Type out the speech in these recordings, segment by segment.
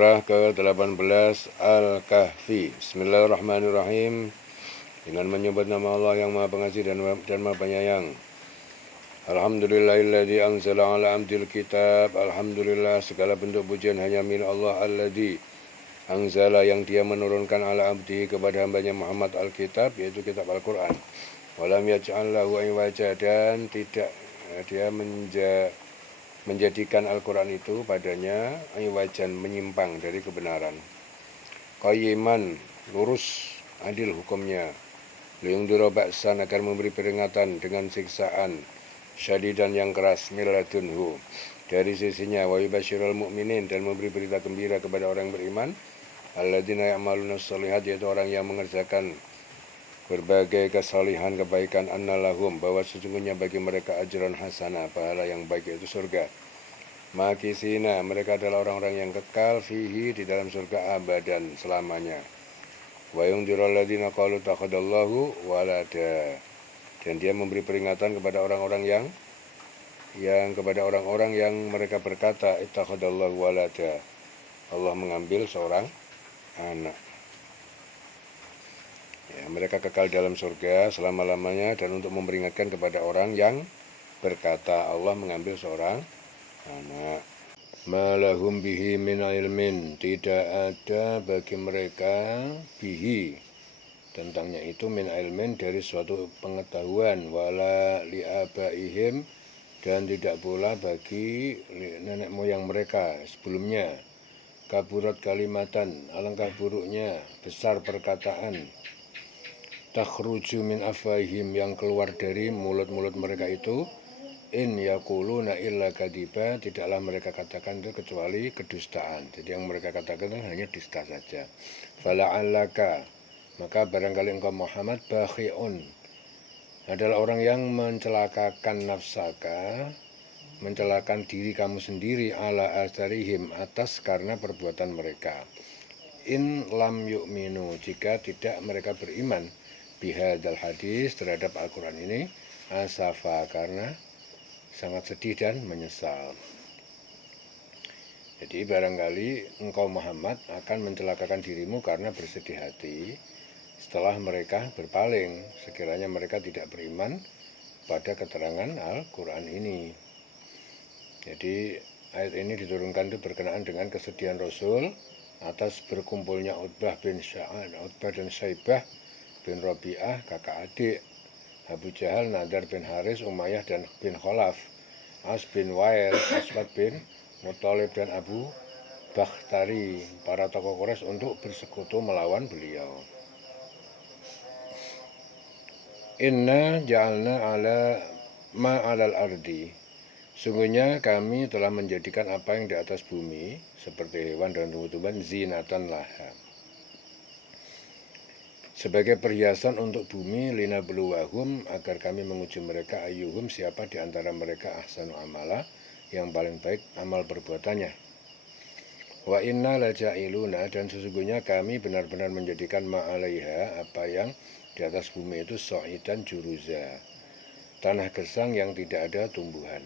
Surah ke-18 Al-Kahfi. Bismillahirrahmanirrahim. Dengan menyebut nama Allah yang Maha Pengasih dan Maha Penyayang. Alhamdulillahilladzi anzala ala abdil kitab. Alhamdulillah, segala bentuk pujian hanya milik Allah. Alladzi anzala, yang Dia menurunkan ala abdi kepada hambanya Muhammad al-kitab, yaitu kitab Al-Quran. Walam yaj'al lahu iwaja, dan tidak Dia menjadikan Al-Quran itu padanya iwajan, menyimpang dari kebenaran. Qayyiman, lurus, adil hukumnya. Liyungdura ba'san, agar memberi peringatan dengan siksaan syadidan, yang keras, miladunhu, dari sisinya. Wa yubasyirul mu'minin, dan memberi berita gembira kepada orang yang beriman. Alladzina ya'maluna sholihat, yaitu orang yang mengerjakan berbagai kesalihan, kebaikan. Annalahum, bahwa sesungguhnya bagi mereka ajran hasanah, pahala yang baik, yaitu surga. Makisina, mereka adalah orang-orang yang kekal, fihi, di dalam surga, abadan, selamanya. Wa yungdirul ladzina qalu takhadallahu walada, dan Dia memberi peringatan kepada orang-orang yang mereka berkata, ittakhadallahu walada, Allah mengambil seorang anak. Ya, mereka kekal dalam surga selama-lamanya, dan untuk memperingatkan kepada orang yang berkata Allah mengambil seorang anak. Malahum bihi min ilmin, tidak ada bagi mereka bihi, tentangnya itu, min ilmin, dari suatu pengetahuan. Wala liabaihim, dan tidak pula bagi nenek moyang mereka sebelumnya. Kaburat kalimatan, alangkah buruknya, besar perkataan. Takhruju min afwahihim, yang keluar dari mulut-mulut mereka itu. In yaquluna illa kadiba, tidaklah mereka katakan itu kecuali kedustaan. Jadi yang mereka katakan itu hanya dusta saja. Fala'allaka, maka barangkali engkau Muhammad bakhi'un, adalah orang yang mencelakakan nafsaka, mencelakakan diri kamu sendiri, ala asarihim, atas karena perbuatan mereka. In lam yu'minu, jika tidak mereka beriman, bihadal hadis, terhadap Al-Quran ini, asafa, karena sangat sedih dan menyesal. Jadi barangkali engkau Muhammad akan mencelakakan dirimu karena bersedih hati setelah mereka berpaling, sekiranya mereka tidak beriman pada keterangan Al-Quran ini. Jadi ayat ini diturunkan itu berkenaan dengan kesedihan Rasul atas berkumpulnya Utbah dan Syaibah bin Rabi'ah, kakak adik Abu Jahal, Nadar bin Haris, Umayyah dan bin Khalaf, As bin Wail, Aswad bin Muttalib dan Abu Bakhtari, para tokoh Quraisy, untuk bersekutu melawan beliau. Inna ja'alna ala ma alal ardi, sungguhnya kami telah menjadikan apa yang di atas bumi, seperti hewan dan tumbuh-tumbuhan, zinatan laha, sebagai perhiasan untuk bumi, linabluwahum, agar kami menguji mereka, ayyuhum, siapa di antara mereka, ahsanu amala, yang paling baik amal perbuatannya. Wa inna laja'iluna, dan sesungguhnya kami benar-benar menjadikan ma'alaiha, apa yang di atas bumi itu, so'idan juruza, tanah gersang yang tidak ada tumbuhan.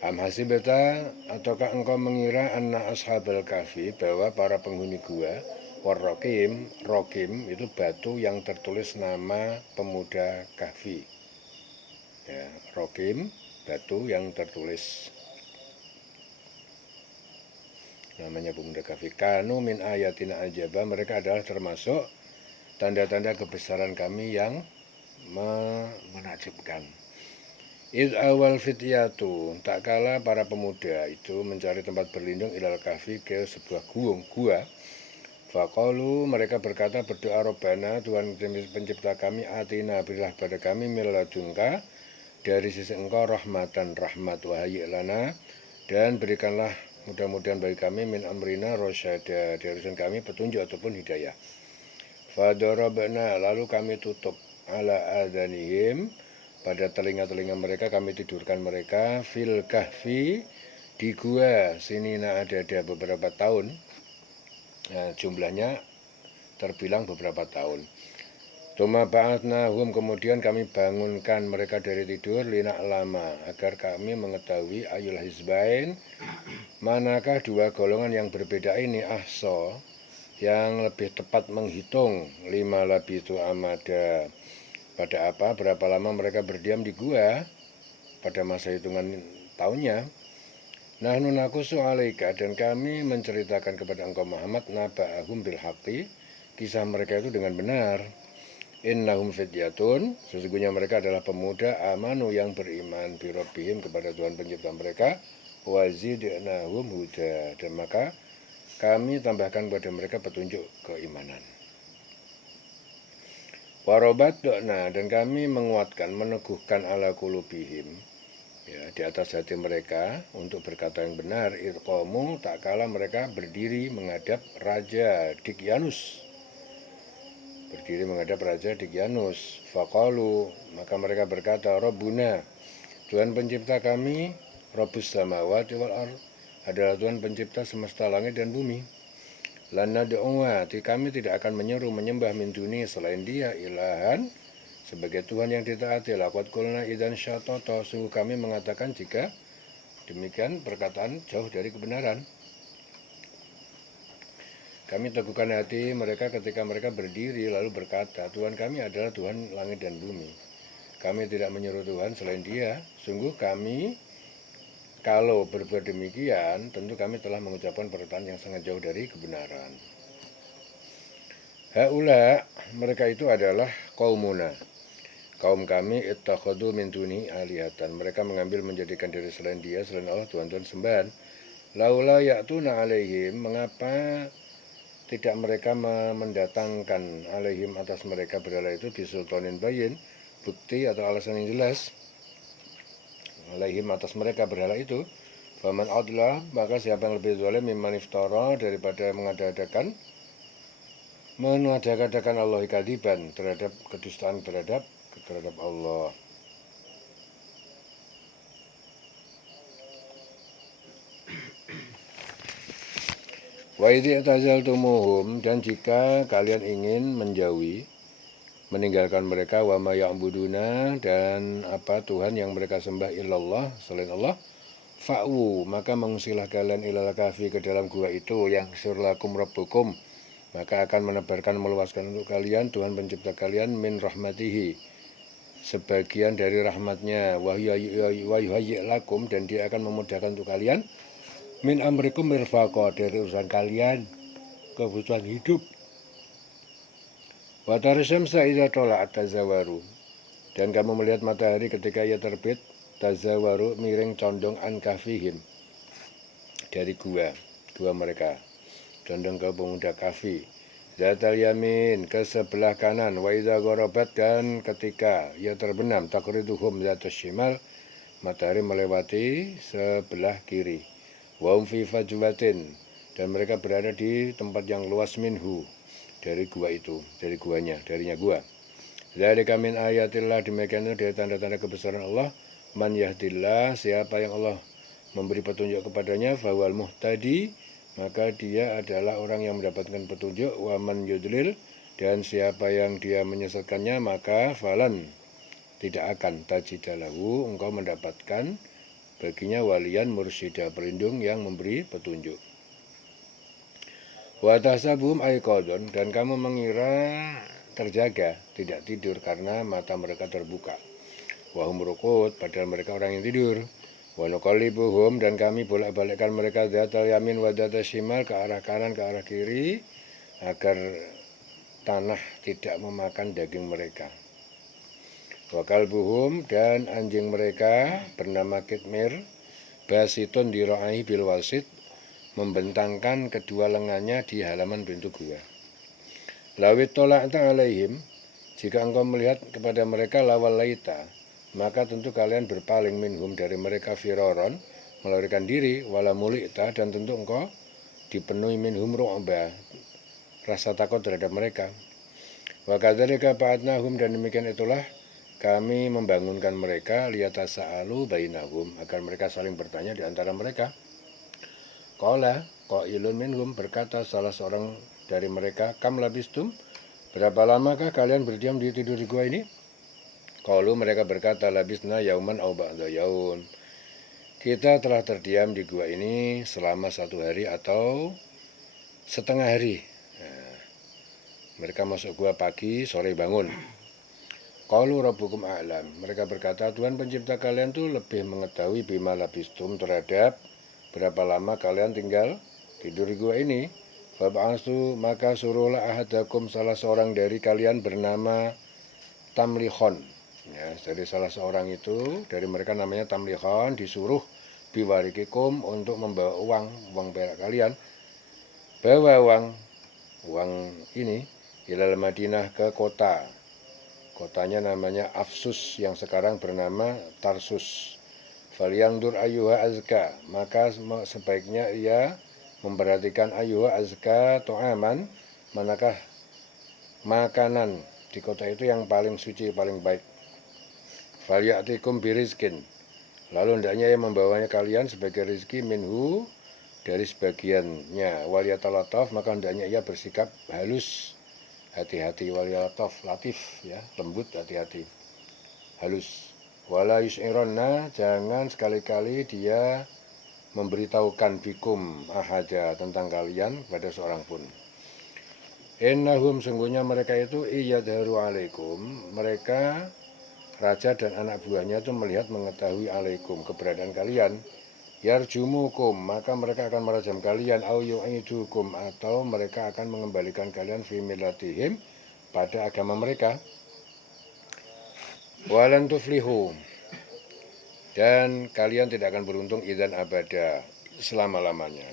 Am hasibata, ataukah engkau mengira, anna ashabal kahfi, bahwa para penghuni gua, warrokim, rokim itu batu yang tertulis nama pemuda kahfi. Ya, rokim, batu yang tertulis namanya pemuda kahfi. Kanu min ayatina ajaba, mereka adalah termasuk tanda-tanda kebesaran kami yang menakjubkan. Iz awal fityatu, tak kala para pemuda itu mencari tempat berlindung, ilal kahfi, ke sebuah gua. Faqalu, mereka berkata, berdoa, Rabbana, Tuhan pencipta kami, atina, berilah pada kami, miladunka, dari sisi engkau, rahmatan, rahmat, wahyi lana, dan berikanlah mudah-mudahan bagi kami, min amrina rosyada, dari urusan kami petunjuk ataupun hidayah. Fadarabna, lalu kami tutup, ala adhanihim, pada telinga-telinga mereka kami tidurkan mereka, fil kahfi, di gua, sinina ada beberapa tahun. Nah, jumlahnya terbilang beberapa tahun. Tsumma ba'atnahum, kemudian kami bangunkan mereka dari tidur, linak lama, agar kami mengetahui ayul hizbain, manakah dua golongan yang berbeda ini, ahsa, yang lebih tepat menghitung, lima labitu amada, pada apa, berapa lama mereka berdiam di gua pada masa hitungan tahunnya. Nahnu nakusu alaika, dan kami menceritakan kepada engkau Muhammad, naba'ahum bil haqqi, kisah mereka itu dengan benar. Innahum fityatun, sesungguhnya mereka adalah pemuda amanu yang beriman birobbihim, kepada Tuhan pencipta mereka, wazidnahum huda, dan maka kami tambahkan kepada mereka petunjuk keimanan. Warobat do'na, dan kami menguatkan, meneguhkan ala kulubihim, ya, di atas hati mereka untuk berkata yang benar. Irqamu, tak kala mereka berdiri menghadap Raja Dikyanus, Faqalu, maka mereka berkata, Rabbuna, Tuhan pencipta kami, Rabbus samawati wal ard, adalah Tuhan pencipta semesta langit dan bumi. Lan nad'uwa, kami tidak akan menyeru menyembah min duni, selain Dia, ilahan, sebagai Tuhan yang ditaati. Laqad qulna idzan syatata, sungguh kami mengatakan jika demikian perkataan jauh dari kebenaran. Kami teguhkan hati mereka ketika mereka berdiri lalu berkata, Tuhan kami adalah Tuhan langit dan bumi. Kami tidak menyeru Tuhan selain Dia. Sungguh kami, kalau berbuat demikian, tentu kami telah mengucapkan perkataan yang sangat jauh dari kebenaran. Haula, mereka itu adalah qaumuna, kaum kami, ittakhadhu min duni alihatan, mereka mengambil menjadikan diri selain Dia, selain Allah, Tuhan-Tuhan sembahan. Laula ya'tuna alaihim, mengapa tidak mereka mendatangkan alaihim atas mereka berhala itu bisultanin bayin, bukti atau alasan yang jelas, alaihim atas mereka berhala itu. Faman adlah, maka siapa yang lebih zalim mimman iftara, daripada mengadakan Allah kadiban, terhadap kedustaan terhadap Allah. Wa idh i'tazaltumuhum, dan jika kalian ingin menjauhi, meninggalkan mereka, wa ma ya'buduna, dan apa Tuhan yang mereka sembah, illallah, selain Allah, fa'wu, maka mengungsilah kalian ilal kahfi, ke dalam gua itu, yang surlakum rabbukum, maka akan menebarkan, meluaskan untuk kalian Tuhan pencipta kalian, min rahmatihi, sebagian dari rahmatnya, wa yuhayyi' lakum, dan Dia akan memudahkan untuk kalian, min amrikum mirfaqa, dari urusan kalian, kebutuhan hidup. Wa tarasyamsa idza tala'at tazawaru, dan kamu melihat matahari ketika ia terbit, tazawaru, miring condong, an kahfihim, dari gua mereka, condong ke pemuda kahfi. Zatal yamin, ke sebelah kanan, wa idza gharabat, dan ketika ia terbenam, taqriduhum zatas shimal, matahari melewati sebelah kiri. Wa hum fi fajwatin, dan mereka berada di tempat yang luas, minhu, dari gua itu, dari guanya, darinya gua. Dzalika min ayatillah, demikian itu dari tanda-tanda kebesaran Allah. Man yahdillah, siapa yang Allah memberi petunjuk kepadanya, fawal muhtadi, maka dia adalah orang yang mendapatkan petunjuk. Wa man yudlil, dan siapa yang dia menyesatkannya, maka falan, tidak akan, tajidalahu, engkau mendapatkan baginya walian mursyida, pelindung yang memberi petunjuk. Wa tahsabuhum aiqadun, dan kamu mengira terjaga, tidak tidur, karena mata mereka terbuka. Wa hum ruqud, padahal mereka orang yang tidur. Wa nuqallibuhum, dan kami bolak-balikkan mereka, dzatal yamin wa dzatal shimal, ke arah kanan, ke arah kiri, agar tanah tidak memakan daging mereka. Wa kalbuhum, dan anjing mereka bernama Kitmir, basitun dira'ai bil wasit, membentangkan kedua lengannya di halaman pintu gua. Lawit tola'ta alaihim, jika engkau melihat kepada mereka, lawal laita, maka tentu kalian berpaling, minhum, dari mereka, firoron, melarikan diri, wala mulita, dan tentu engkau dipenuhi, minhum ru'ba, rasa takut terhadap mereka. Wa kadzalika ba'atnahum, dan demikian itulah kami membangunkan mereka, liyatasa'alu bainahum, agar mereka saling bertanya di antara mereka. Qala qailun minhum, berkata salah seorang dari mereka, kam labistum, berapa lamakah kalian berdiam di tidur di gua ini? Qalu, mereka berkata, labisna yauman aw ba'da yaum. Kita telah terdiam di gua ini selama 1 hari atau setengah hari. Nah, mereka masuk gua pagi, sore bangun. Qalu rabbukum a'lam. Mereka berkata, Tuhan pencipta kalian tuh lebih mengetahui bima labistum, terhadap berapa lama kalian tinggal tidur di gua ini. Fab'asu, maka suruhlah ahadakum, salah seorang dari kalian bernama Tamlihon. Ya, dari salah seorang itu, dari mereka namanya Tamlihon, disuruh biwarikikum, untuk membawa uang perak kalian. Bawa uang ini ilal Madinah, ke kota. Kotanya namanya Afsus, yang sekarang bernama Tarsus. Falyangdur ayyuha azka, maka sebaiknya ia memperhatikan ayyuha azka to'aman, manakah makanan di kota itu yang paling suci, paling baik. Falyatikum birizkin, lalu hendaknya ia membawanya kalian sebagai rizki minhu, dari sebagiannya. Waliyatalataf, maka hendaknya ia bersikap halus, hati-hati. Waliyatalataf, latif ya, lembut, hati-hati, halus. Wala yus'ironna, jangan sekali-kali dia memberitahukan bikum ahada, tentang kalian kepada seorang pun. Innahum, sungguhnya mereka itu iyadharu alaikum, mereka raja dan anak buahnya itu melihat mengetahui alaikum, keberadaan kalian. Yarjumukum, maka mereka akan merajam kalian. Au yu'idukum, atau mereka akan mengembalikan kalian fi millatihim, pada agama mereka. Walan tuflihu, dan kalian tidak akan beruntung idzan abada, selama-lamanya.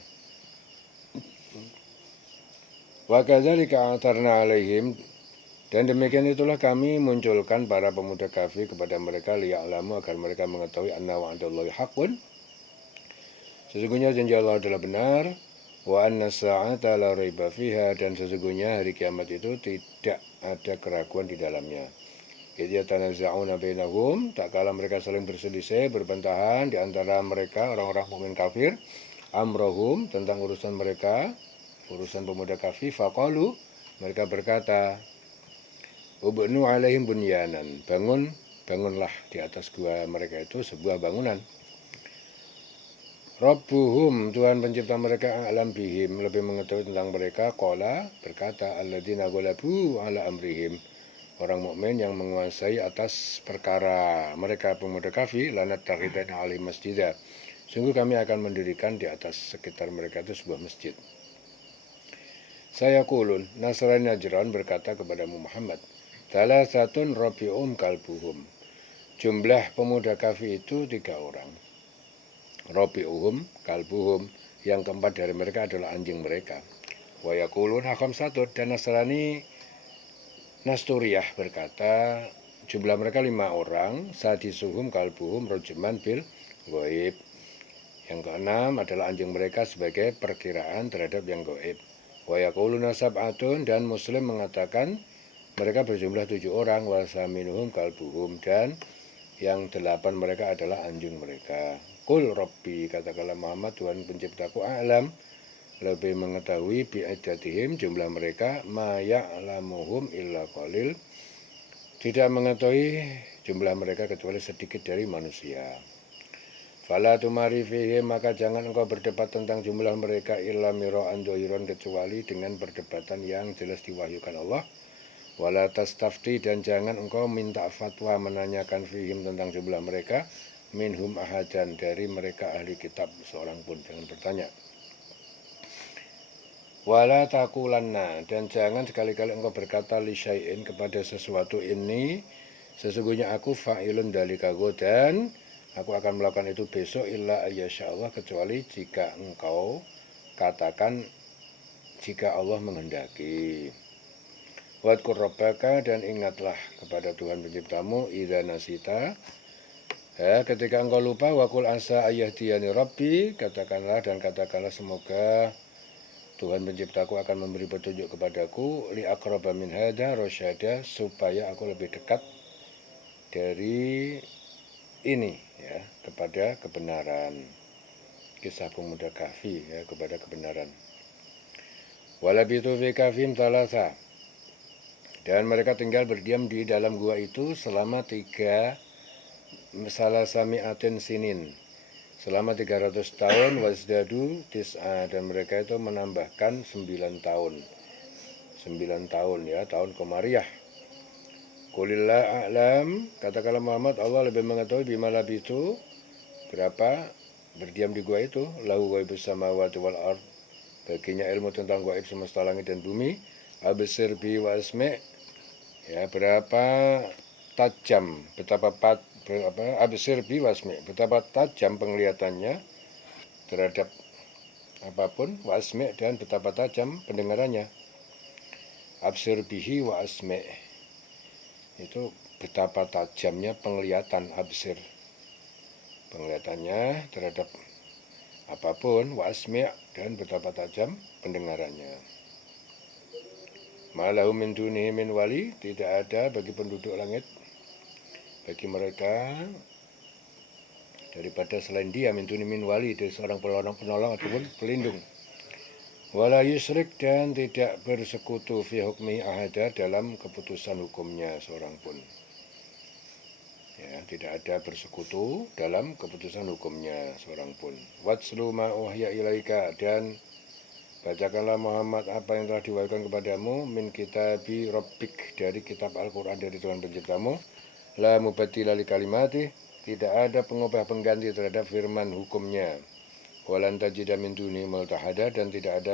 Wa kadzalika atarna alaihim, dan demikian itulah kami munculkan para pemuda kafir kepada mereka, liya'lamu, agar mereka mengetahui anna wa'dallahi haqqun, sesungguhnya janji Allah adalah benar, wa anna sa'ata la raiba fiha, dan sesungguhnya hari kiamat itu tidak ada keraguan di dalamnya. Idh yatanazza'una bainahum, tak kala mereka saling berselisih, berbentahan di antara mereka, orang-orang mukmin kafir, amrohum, tentang urusan mereka, urusan pemuda kafir. Faqalu, mereka berkata, ubnu alaihim bunyanan, bangunlah di atas gua mereka itu sebuah bangunan. Rabbuhum, Tuhan pencipta mereka, a'lam bihim, lebih mengetahui tentang mereka. Qala, berkata, alladzina ghalabu ala amrihim, orang mukmin yang menguasai atas perkara mereka pemuda kafir, lanat takhidana alaihi masjidah, sungguh kami akan mendirikan di atas sekitar mereka itu sebuah masjid. Saya kulun, Nasrani Najran berkata kepadamu Muhammad, salasatun rabi'um kalbuhum, jumlah pemuda kafir itu 3 orang. Rabi'uhum kalbuhum, yang keempat dari mereka adalah anjing mereka. Wa yaqulun khamsatun, dan Nasrani Nasturiyah berkata, jumlah mereka 5 orang, sadisuhum kalbuhum rujman bil ghaib. Yang keenam adalah anjing mereka sebagai perkiraan terhadap yang gaib. Wa yaquluna sab'atun, dan Muslim mengatakan mereka berjumlah 7 orang, wa saminuhum kalbuhum, dan yang 8 mereka adalah anjing mereka. Qul Rabbi, katakanlah Muhammad, Tuhan penciptaku, a'lam, lebih mengetahui bi'iddatihim, jumlah mereka, ma ya'lamuhum illa qalil, tidak mengetahui jumlah mereka kecuali sedikit dari manusia. Fala tumari fihim, maka jangan engkau berdebat tentang jumlah mereka, illa mira'an dohiron, kecuali dengan perdebatan yang jelas diwahyukan Allah. Wala tastafti, dan jangan engkau minta fatwa, menanyakan fihim tentang jumlah mereka, minhum ahadan, dari mereka ahli kitab seorang pun, jangan bertanya. Wala takulanna, dan jangan sekali-kali engkau berkata li syai'in, kepada sesuatu ini, sesungguhnya aku fa'ilun dalika godan, aku akan melakukan itu besok, illa ayyasya'allah, kecuali jika engkau katakan jika Allah menghendaki. Wadkur rabbaka, dan ingatlah kepada Tuhan penciptamu, idza nasita, ketika engkau lupa, wakul asa ayyahdiyani rabbi, katakanlah dan katakanlah semoga Tuhan penciptaku akan memberi petunjuk kepadaku, li aqraba min hadza rasyada, supaya aku lebih dekat dari ini ya, kepada kebenaran. Kisah pemuda kahfi ya, kepada kebenaran. Walabitu fi kahfim talasa, Dan mereka tinggal berdiam di dalam gua itu selama salasami'atin sinin, selama 300 tahun. Wasdadu tis'a, dan mereka itu menambahkan 9 tahun. 9 tahun ya, tahun Komariah. Qulillah a'lam, katakanlah Muhammad, Allah lebih mengetahui bima labitu, berapa berdiam di gua itu. Lahu ghaibus samawati wal ard, baginya ilmu tentang gaib semesta langit dan bumi. Absir bi wa asmi', ya, berapa tajam, absir bi wa asmi', betapa tajam penglihatannya terhadap apapun, wa asmi', dan betapa tajam pendengarannya. Absir bihi wa asmi', itu betapa tajamnya penglihatan, absir, penglihatannya terhadap apapun, wa asmi', dan betapa tajam pendengarannya. Malahu min dunihi min wali, tidak ada bagi penduduk langit, bagi mereka daripada selain dia, min dunihi min wali, dari seorang penolong ataupun pelindung. Wala yusrik, dan tidak bersekutu fi hukmi ahada, dalam keputusan hukumnya seorang pun. Ya, tidak ada bersekutu dalam keputusan hukumnya seorang pun. Watslu ma uhya ilaika, dan bacakanlah Muhammad apa yang telah diwahyukan kepadamu, min kitabi rabbik, dari kitab Al-Quran dari Tuhan penciptamu. La mubaddila li kalimati, tidak ada pengubah pengganti terhadap firman hukumnya. Walan tajida min duni multahada, dan tidak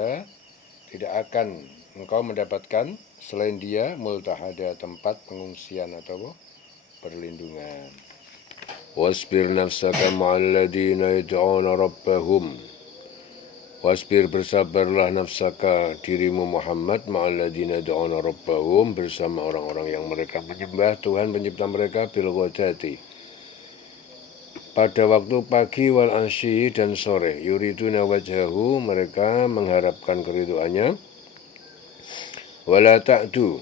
akan engkau mendapatkan selain dia multahada, tempat pengungsian atau perlindungan. Wasbir nafsaka ma'al ladina yad'una rabbahum, wasbir, bersabarlah nafsaka, dirimu Muhammad, ma'alladina da'una rabbahum, bersama orang-orang yang mereka menyembah Tuhan pencipta mereka, bil ghadati, pada waktu pagi, wal asyi, dan sore, yuriduna wajhahu, mereka mengharapkan keridhoannya. Wala ta'du,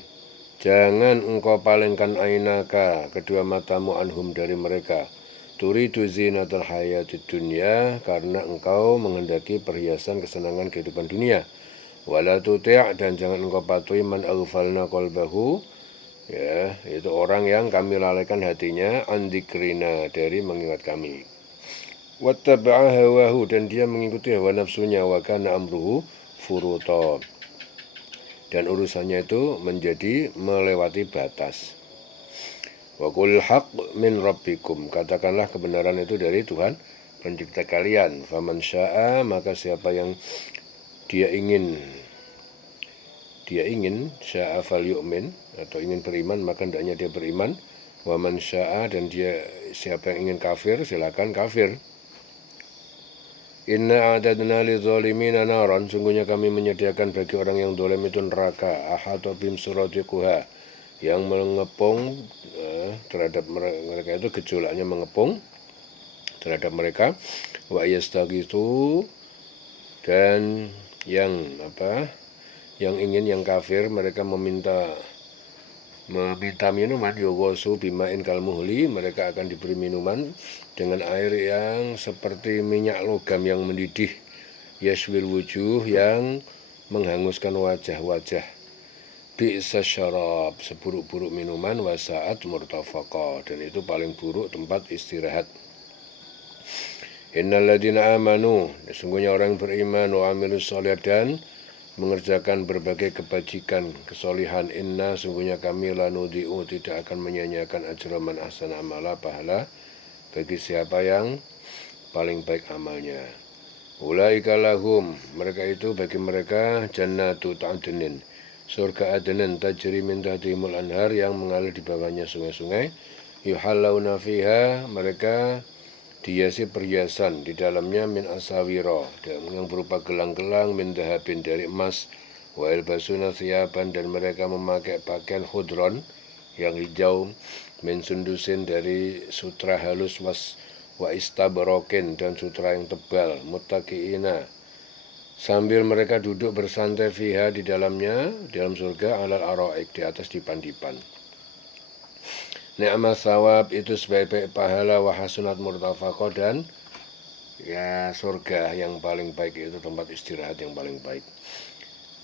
jangan engkau palingkan ainaka, kedua matamu, anhum, dari mereka. Turidu zinatul hayatid dunya, karena engkau menghendaki perhiasan kesenangan kehidupan dunia. Wala tuti', dan jangan engkau patuhi man aghfalna qalbahu, ya, itu orang yang kami lalaikan hatinya, an dzikrina, dari mengingat kami. Wattaba'a hawahu, dan dia mengikuti hawa nafsunya, wa kana amruhu furuta, dan urusannya itu menjadi melewati batas. Wa qul haqq min rabbikum, katakanlah kebenaran itu dari Tuhan pencipta kalian. Faman syaa, maka siapa yang dia ingin syaa fal yu'min, atau ingin beriman, maka hendaknya dia beriman. Wa man syaa, dan dia siapa yang ingin kafir, silakan kafir. Inna a'tadna lidzalimina naran, sungguhnya kami menyediakan bagi orang yang zalim itu neraka, ahata bim suradiquha, yang mengepung terhadap mereka, itu gejolaknya mengepung terhadap mereka. Wa yastaghitsu, dan yang kafir, mereka meminta minuman, yughasu bima'in kalmuhli, mereka akan diberi minuman dengan air yang seperti minyak logam yang mendidih, yaswil wujuh, yang menghanguskan wajah-wajah. Bi'sa syarab, seburuk-buruk minuman, wasaat murtafaqa, dan itu paling buruk tempat istirahat. Innal ladzina amanu, sesungguhnya orang beriman, wa amilus sholihat, dan mengerjakan berbagai kebajikan, kesolihan. Inna, sungguhnya kami, la nudhi'u, tidak akan menyia-nyiakan ajra man ahsana amala, pahala bagi siapa yang paling baik amalnya. Ulaika lahum, mereka itu bagi mereka, jannatu ta'adnin, surga adnan, tajri min tahtihimul anhar, yang mengalir di bawahnya sungai-sungai. Yuhallawna fiha, mereka dihiasi perhiasan di dalamnya, min asawiro, yang berupa gelang-gelang, min dahabin, dari emas. Wa ilbasuna thiyaban, dan mereka memakai pakaian khudron, yang hijau, min sundusin, dari sutra halus, wa istabrokin, dan sutra yang tebal. Muttaqiina, sambil mereka duduk bersantai, fiha, di dalamnya, dalam surga, alal araik, di atas dipan-dipan. Ni'mat thawab, itu sebaik-baik pahala, wa hasunat murtafaqah, dan ya surga yang paling baik, itu tempat istirahat yang paling baik.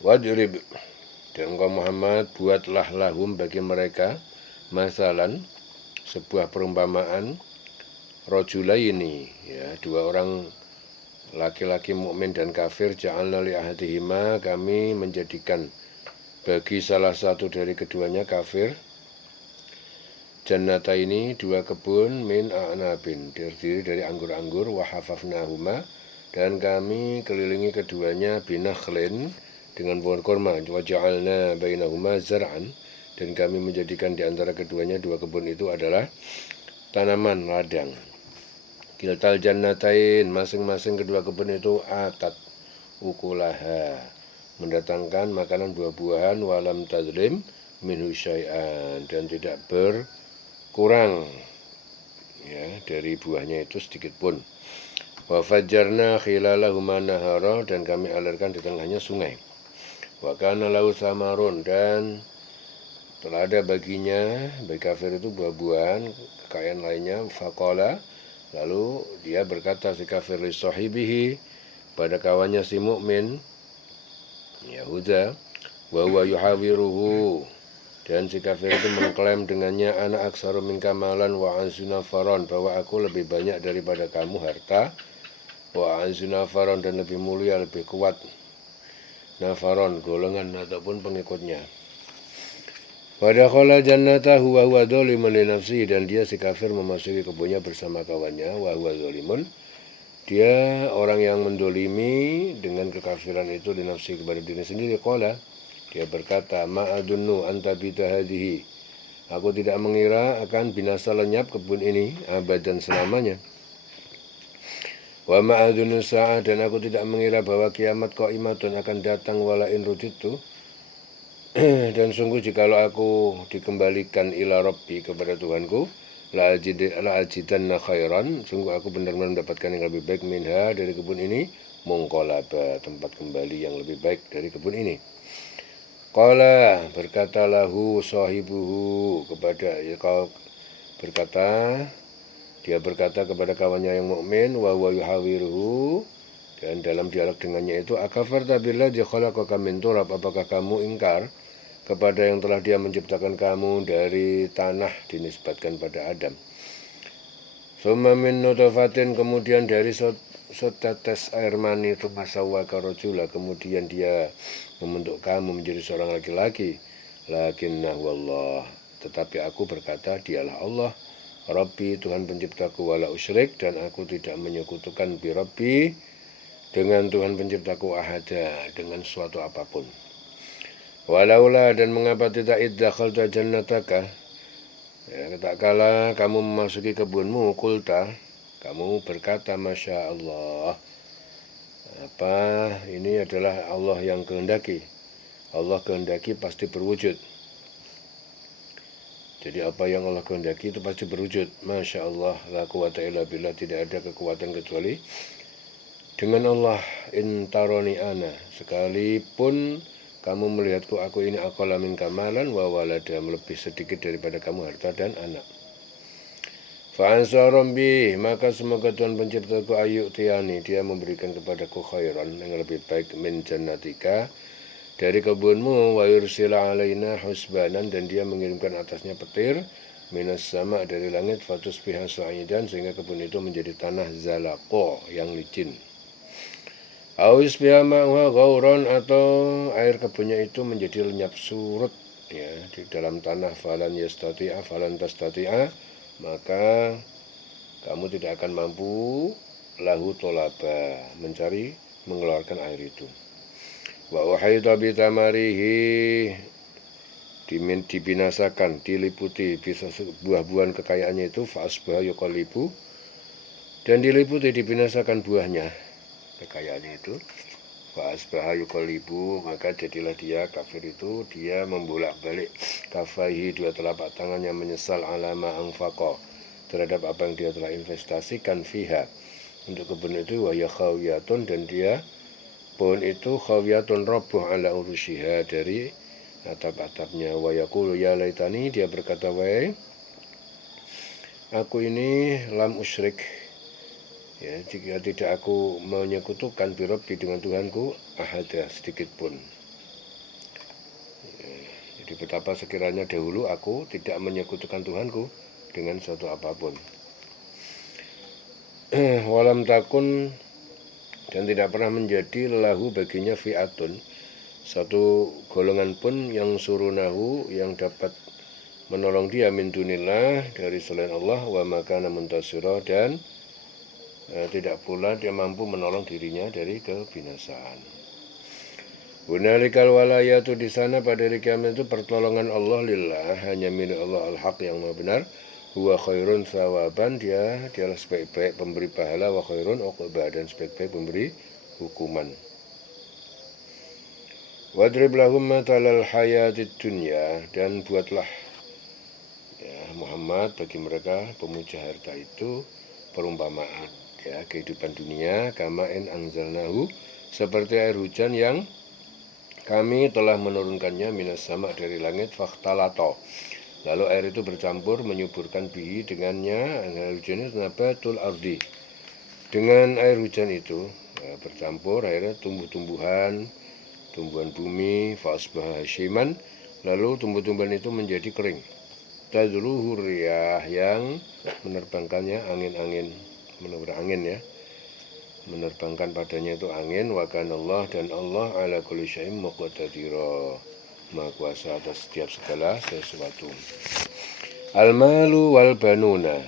Wadrib, Dan engkau Muhammad buatlah lahum bagi mereka masalan sebuah perumpamaan rajulaini, ya, dua orang laki-laki mukmin dan kafir, ja'alna li ahadihima, kami menjadikan bagi salah satu dari keduanya kafir, jannata ini dua kebun min a'nabin, terdiri dari anggur-anggur, wa hafafnahuma, dan kami kelilingi keduanya binakhlin, dengan pohon kurma, wa ja'alna bainahuma zar'an, dan kami menjadikan di antara keduanya dua kebun itu adalah tanaman ladang. Kiltal jannatain, masing-masing kedua kebun itu atat ukulaha, mendatangkan makanan buah-buahan, walam tadlim minhu syai'an, dan tidak berkurang, ya, dari buahnya itu sedikit pun. Wa fajjarna khilalahuma nahara, dan kami alirkan di tengahnya sungai. Wa kana lahu samarun, dan telah ada baginya, bagi kafir itu buah-buahan, kekayaan lainnya. Faqala, lalu dia berkata si kafir li sahibihi, pada kawannya si mukmin, Yahuda, wa huwa yuhawiruhu, dan si kafir itu mengklaim dengannya, ana aksaru minka malan wa anzuna faron, bahwa aku lebih banyak daripada kamu harta, wa anzuna faron, dan lebih mulia, lebih kuat, nafaron, golongan ataupun pengikutnya. Wadakhala jannatahu wa huwa dzalimun li nafsihi, dan dia si kafir memasuki kebunnya bersama kawannya, wa huwa dzalimun, dia orang yang mendolimi dengan kekafiran itu, li nafsihi, kepada diri sendiri. Qala, dia berkata, ma'adunnu anta bitahadihi, aku tidak mengira akan binasa lenyap kebun ini abadan selamanya. Wa ma'adunnu sa'ah, dan aku tidak mengira bahwa kiamat qaimatun akan datang, wala in ruditu, dan sungguh jikalau aku dikembalikan ila Rabbi, kepada Tuhanku, la ajidanna khairan, sungguh aku benar-benar mendapatkan yang lebih baik, minha, dari kebun ini, mungqalaba, tempat kembali yang lebih baik dari kebun ini. Qala, berkata lahu sahibuhu, kepada, ya, kau berkata, dia berkata kepada kawannya yang mukmin, wa huwa yuhawiruhu, dan dalam dialog dengannya itu, akafarta billadzi khalaqaka min turab, apakah kamu ingkar kepada yang telah dia menciptakan kamu dari tanah, dinisbatkan pada Adam. Summa min nutfatin, kemudian dari setetes air mani, tsumma sawwaka rajula, kemudian dia membentuk kamu menjadi seorang laki-laki. Lakinnahu Allah, tetapi aku berkata, dialah Allah, Rabbi, Tuhan penciptaku, wala usyrik, dan aku tidak menyekutukan bi Rabbi, dengan Tuhan penciptaku, ahada, dengan suatu apapun. Walaula, dan mengapa tidak iddakhalta jannataka, ya, tak kala kamu memasuki kebunmu, kulta, kamu berkata, Masya Allah, apa ini adalah Allah yang kehendaki, Allah kehendaki pasti berwujud. Jadi apa yang Allah kehendaki itu pasti berwujud. Masya Allah, la quwata illa billah, tidak ada kekuatan kecuali dengan Allah. Intaroni ana, sekalipun kamu melihatku, aku ini aqalla minka malan wa walada, lebih sedikit daripada kamu harta dan anak. Fa'ansarum bi, maka semoga Tuhan penciptaku ayyu'tiyani, dia memberikan kepadaku khairan, yang lebih baik, min jannatika, dari kebunmu, wa yursila alaina husbanan, dan dia mengirimkan atasnya petir, minas sama, dari langit, fatus biha sa'idan, sehingga kebun itu menjadi tanah zalaqo, yang licin. Awis biha ma'uha ghauron, atau air kebunnya itu menjadi lenyap surut, ya, di dalam tanah. Falan yastati'a, falan tastati'a, maka kamu tidak akan mampu lahu tolaba, mencari, mengeluarkan air itu. Wa uhayta bitamarihi, dibinasakan, diliputi bisa buah-buahan kekayaannya itu, fa'asbaha yuqallibu, dan diliputi, dibinasakan buahnya kekayaannya itu, fa'asbaha yuqallibu, maka jadilah dia kafir itu, dia membolak-balik kafaihi, dua telapak tangannya, menyesal alama anfaqa, terhadap apa yang dia telah investasikan, fiha, untuk kebun itu, wa ya khawiyatun, dan dia pohon itu khawiyatun roboh ala urushiha, dari atap-atapnya. Wa yaqulu ya laitani, dia berkata, wahai aku ini lam usyrik, ya, jika tidak aku menyekutukan bi Rabbi, dengan Tuhanku, ahada, sedikit pun. Jadi betapa sekiranya dahulu aku tidak menyekutukan Tuhanku dengan suatu apapun. Walam takun, dan tidak pernah menjadi lahu baginya fi'atun, satu golongan pun yang surunahu, yang dapat menolong dia min dunillah, dari selain Allah, wa makana muntasira, dan tidak pula dia mampu menolong dirinya dari kebinasaan. Hunalikal walayatu, di sana pada hari kiamat itu pertolongan Allah lillah, hanya milik Allah al-haq yang maha benar. Huwa khairun sawaban, dialah sebaik-baik pemberi pahala, wa khairun uqba, dan sebaik-baik pemberi hukuman. Wadrib lahum matalal hayatid dunya, dan buatlah ya Muhammad bagi mereka pemuja harta itu perumpamaan ya kehidupan dunia, kamain anzalnahu, seperti air hujan yang kami telah menurunkannya minas sama, dari langit, fakhtalato, lalu air itu bercampur menyuburkan bihi, dengannya, air hujan itu nabatul ardi, dengan air hujan itu ya, bercampur akhirnya tumbuhan bumi, fasbah hasyiman, lalu tumbuhan itu menjadi kering. Tadruhu riyah, yang menerbangkannya angin-angin, menurut angin ya, menerbangkan padanya itu angin. Wa kanallah, dan Allah ala kulli syai'in muqtadira, maha kuasa atas setiap segala sesuatu. Al-malu wal banuna,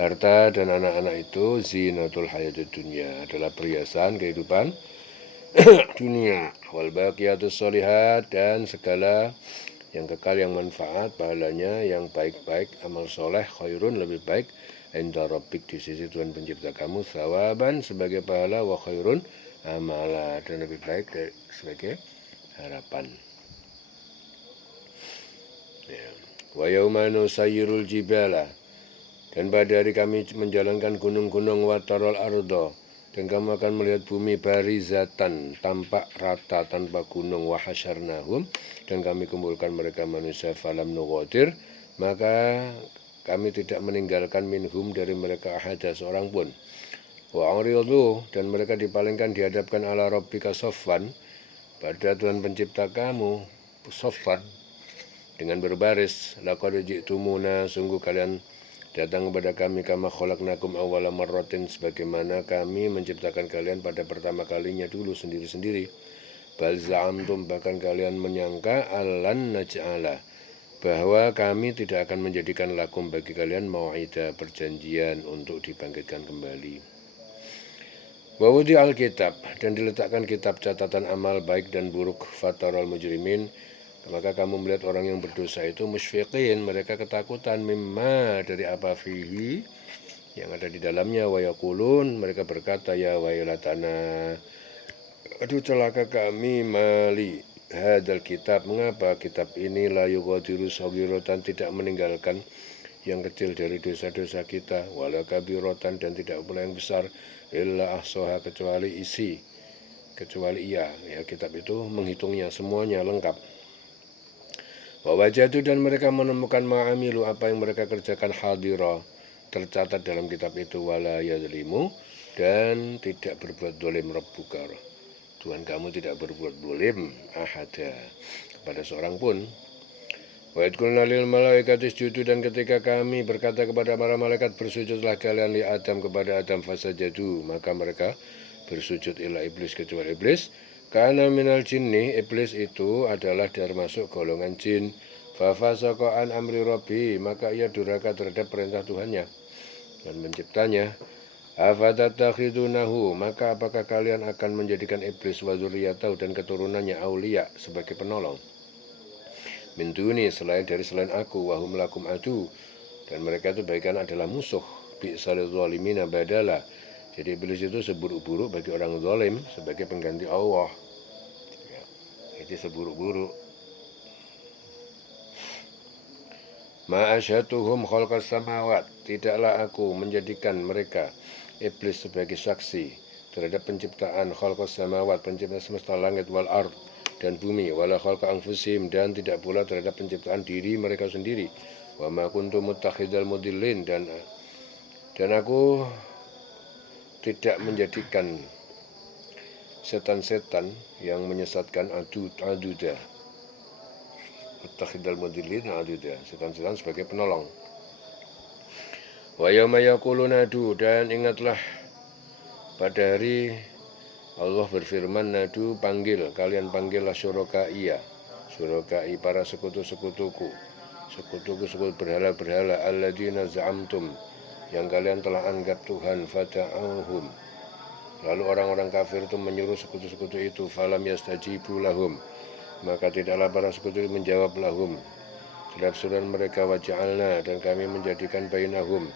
harta dan anak-anak itu zinatul hayatid dunya, adalah perhiasan kehidupan dunia. Wal baqiyatus sholihat, dan segala yang kekal, yang manfaat, pahalanya yang baik-baik, amal soleh, khairun, lebih baik, inda rabbik, di sisi Tuhan pencipta kamu, sawaban, sebagai pahala, wa khairun amala, dan lebih baik sebagai harapan. Ya. Wa yauma nusayyirul jibala, dan pada hari kami menjalankan gunung-gunung, wa taral ardo, dan kamu akan melihat bumi barizatan, tampak rata tanpa gunung, wa hasyarnahum, dan kami kumpulkan mereka manusia, falam nughadir, maka kami tidak meninggalkan minhum, dari mereka, ahada, seorang pun. Wa uridu, dan mereka dipalingkan, dihadapkan ala rabbika soffan, pada Tuhan pencipta kamu, soffan, dengan berbaris. Laqad ji'tumuna, sungguh kalian datang kepada kami, kama khalaqnakum awwala marratin, sebagaimana kami menciptakan kalian pada pertama kalinya dulu sendiri-sendiri. Bal za'amtum, bahkan kalian menyangka, allan naj'ala, bahwa kami tidak akan menjadikan lakum, bagi kalian, mau'ida, perjanjian untuk dibangkitkan kembali. Wa wudi al-kitab, dan diletakkan kitab catatan amal baik dan buruk, fataral mujrimin, maka kamu melihat orang yang berdosa itu musyfiqin, mereka ketakutan, mimma, dari apa, fihi, yang ada di dalamnya, wa yaqulun, mereka berkata, ya wailatana, aduh celaka kami, mali hadal kitab, mengapa kitab ini la yughadiru shaghiratan, tidak meninggalkan yang kecil dari dosa-dosa kita, wala kabiratan, dan tidak pula yang besar, illa ahsaha, kecuali ia ya kitab itu menghitungnya semuanya lengkap. Wajadu, dan mereka menemukan ma'amilu, apa yang mereka kerjakan, hadira, tercatat dalam kitab itu, wala yazlimu, dan tidak berbuat dolim, rabbuka, Tuhan kamu tidak berbuat dolim, ahada, kepada seorang pun. Wa idkulna lil malaikati isjudu, dan ketika kami berkata kepada para malaikat, bersujudlah kalian li Adam, kepada Adam, fasajadu, maka mereka bersujud, ila iblis, kecuali iblis, karena minal jinni, iblis itu adalah termasuk golongan jin, fafasaqa an amri rabbi, maka ia durhaka terhadap perintah Tuhannya dan menciptanya. Afatattakhidunahu, maka apakah kalian akan menjadikan iblis, wa dzurriyyatahu, dan keturunannya, auliya, sebagai penolong, min duni, dari selain aku, wa hum lakum adu, dan mereka itu bagikan adalah musuh, bi'sal zalimina badala, jadi iblis itu seburuk-buruk bagi orang zalim sebagai pengganti Allah. Ya, itu seburuk-buruk. Ma asyhatuhum khalqas samawat, tidaklah aku menjadikan mereka, iblis, sebagai saksi terhadap penciptaan, khalqas samawat, penciptaan semesta langit, wal ard, dan bumi, wala khalqa anfusihim, dan tidak pula terhadap penciptaan diri mereka sendiri. Wa ma kuntu muttakhidal mudillin, dan aku tidak menjadikan setan-setan yang menyesatkan aduda, muttakhidal mudillin aduda, setan-setan sebagai penolong. Wa yauma yaquluna nadu, dan ingatlah pada hari Allah berfirman, nadu, panggil, kalian panggillah syuraka'iya, syurakai para sekutu-sekutuku, sekutu berhala-berhala, alladzina za'amtum, yang kalian telah anggap Tuhan, fata'auhum, lalu orang-orang kafir itu menyuruh sekutu-sekutu itu, falam yastajibu lahum, maka tidaklah para sekutu itu menjawab lahum terhadap suruhan mereka, waja'alna, dan kami menjadikan bainahum,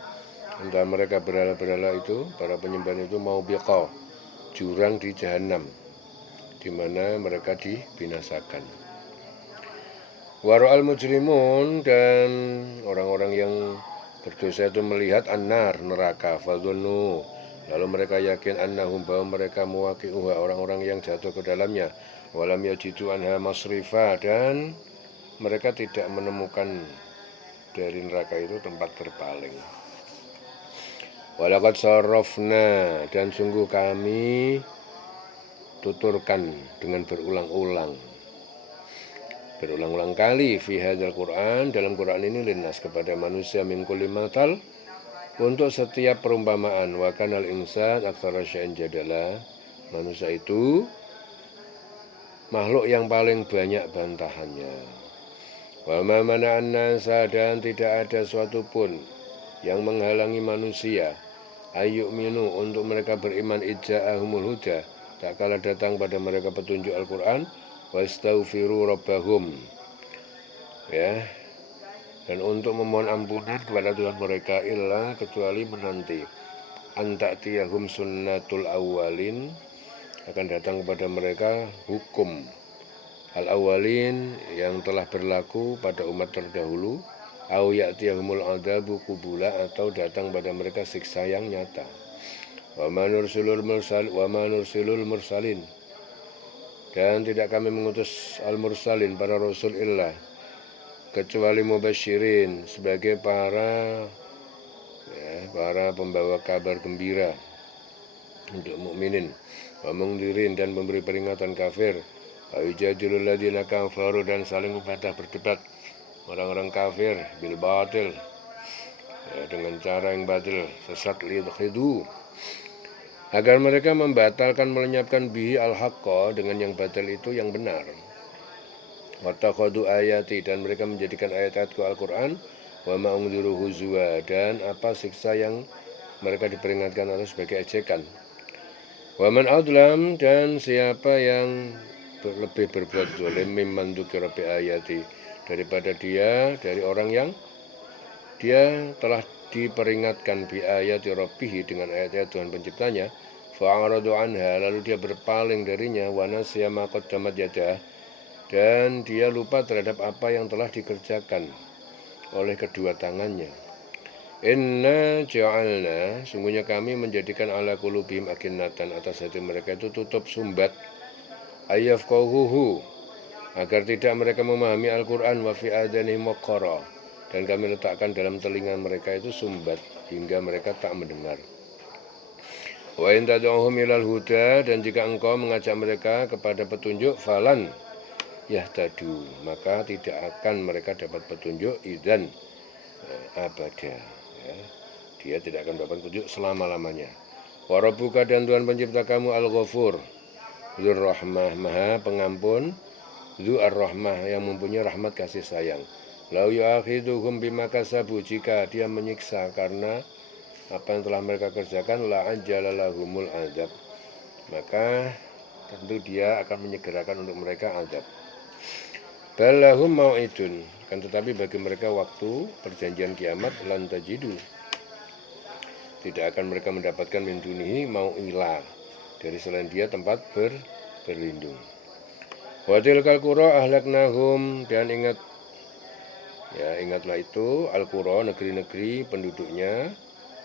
antara mereka berhala-berhala itu, para penyembah itu, mau biqa, jurang di jahanam, di mana mereka dibinasakan. Waro'al mujrimun, dan orang-orang yang berdosa itu melihat annar, neraka, fadzunnu, lalu mereka yakin annahum, bahwa mereka muwaqi'uha, orang-orang yang jatuh ke dalamnya, walam yajidu anha masrifa, dan mereka tidak menemukan dari neraka itu tempat berpaling. Walaqad sarrafna, dan sungguh kami tuturkan dengan berulang-ulang kali, fi hadzal Quran, dalam Quran ini, linnas, kepada manusia, min kulli matal, untuk setiap perumpamaan, wa kanal insan aktsara syai'in jadala, manusia itu makhluk yang paling banyak bantahannya. Wa ma mana'an nasa, dan tidak ada suatu pun yang menghalangi manusia, ayyuminu, untuk mereka beriman, ija'ahumul huda, tak kala datang pada mereka petunjuk Al-Quran, wastaghfiru rabbahum, ya, dan untuk memohon ampunan kepada Tuhan mereka, illa, kecuali menanti, anta'tiyahum sunnatul awwalin, akan datang kepada mereka hukum al-awwalin yang telah berlaku pada umat terdahulu, au ya'tiyahumul adzabu qubula, atau datang pada mereka siksa yang nyata. Wa ma nursilul mursalin, dan tidak kami mengutus al-mursalin, para rasul, illa, kecuali mubasyirin, sebagai para pembawa kabar gembira untuk mukminin, wa mungdirin, dan memberi peringatan kafir, ayujadilul ladzina kafaru, dan saling membantah berdebat orang-orang kafir, bil batil, dengan cara yang batil, sesat, lidkhidu, agar mereka membatalkan, melenyapkan, bihi al-haqqa, dengan yang batil itu yang benar, wattakhadu ayati, dan mereka menjadikan ayat-ayatku Al-Quran, wa ma unziru huzwa, dan apa siksa yang mereka diperingatkan itu sebagai ejekan. Wa man adlam, dan siapa yang lebih berbuat zalim, mimman dzukira bi ayati, daripada dia, dari orang yang dia telah diperingatkan bi ayati rabbih, dengan ayat-ayat Tuhan penciptanya, fa'aradu anha, lalu dia berpaling darinya, wa nasiya ma qaddamat yadah, dan dia lupa terhadap apa yang telah dikerjakan oleh kedua tangannya. Inna ja'alna, sungguhnya kami menjadikan ala qulubihim akinnatan, atas hati mereka itu tutup, sumbat, ayyafqahuhu, agar tidak mereka memahami Al-Quran, wa fi adhanihim waqara, dan kami letakkan dalam telinga mereka itu sumbat, hingga mereka tak mendengar. Wa in tad'uhum ilal huda, dan jika engkau mengajak mereka kepada petunjuk, falan yahtadu, maka tidak akan mereka dapat petunjuk, idzan abada, ya, dia tidak akan dapat petunjuk selama-lamanya. Wa rabbuka, dan Tuhan pencipta kamu, al-ghafur, dzur rahmah, maha pengampun, dzu ar-rahmah, yang mempunyai rahmat kasih sayang. Lau yu'akhiduhum bima kasabu, jika dia menyiksa karena apa yang telah mereka kerjakan, la ajjala lahumul azab, maka tentu dia akan menyegerakan untuk mereka azab. Balahum mau'idun, kan tetapi bagi mereka waktu perjanjian kiamat, lan tajidu, tidak akan mereka mendapatkan min dunihi mau'ila, dari selain dia tempat berlindung. Wa tilkal qura ahlaknahum, dan ingatlah itu al-qura, negeri-negeri penduduknya,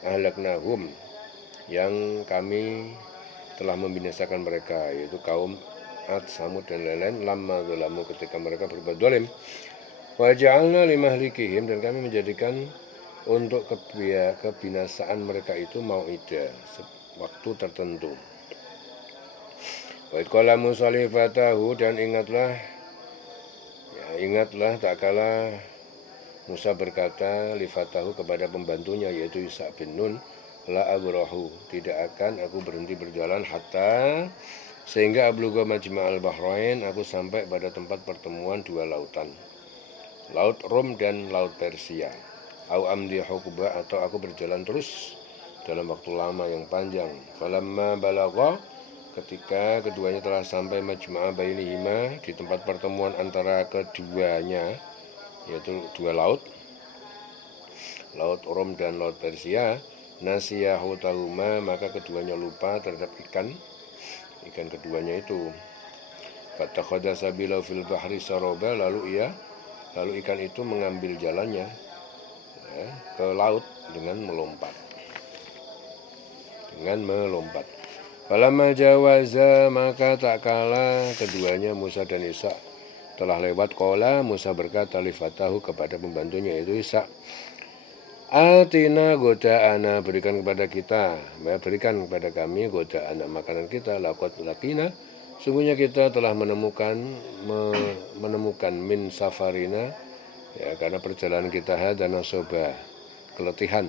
ahlaknahum, yang kami telah membinasakan mereka, yaitu kaum Ad, Samud, dan lain-lain, lamma dzalamu, ketika mereka berbuat zalim. Wa ja'alna limahlikihim, dan kami menjadikan untuk kebinasaan mereka itu mau'ida, waktu tertentu. Wa idh qala Musa li fatahu, dan ingatlah Ingatlah tak kala Musa berkata lifatahu kepada pembantunya yaitu Ishaq bin Nun, la abrahu, tidak akan aku berhenti berjalan hatta sehingga ablugha majma'al bahrain, aku sampai pada tempat pertemuan dua lautan, laut Rom dan laut Persia. Au amdi hukuba, atau aku berjalan terus dalam waktu lama yang panjang. Falamma balagha, ketika keduanya telah sampai majma'a bainihima, di tempat pertemuan antara keduanya, yaitu dua laut, laut Rom dan laut Persia, nasiyahu tahuma, maka keduanya lupa terhadap ikan keduanya itu. Fattakhadha sabila fil bahri saroba, lalu ikan itu mengambil jalannya ke laut dengan melompat. Falamma jawaza, maka tak kala keduanya Musa dan Ishaq telah lewat, qala Musa berkata lifatahu kepada pembantunya yaitu Ishaq, atina goda'ana, berikan kepada kami goda'ana, makanan kita, laqad laqina, sungguhnya kita telah menemukan min safarina, ya, karena perjalanan kita dan nasoba, keletihan,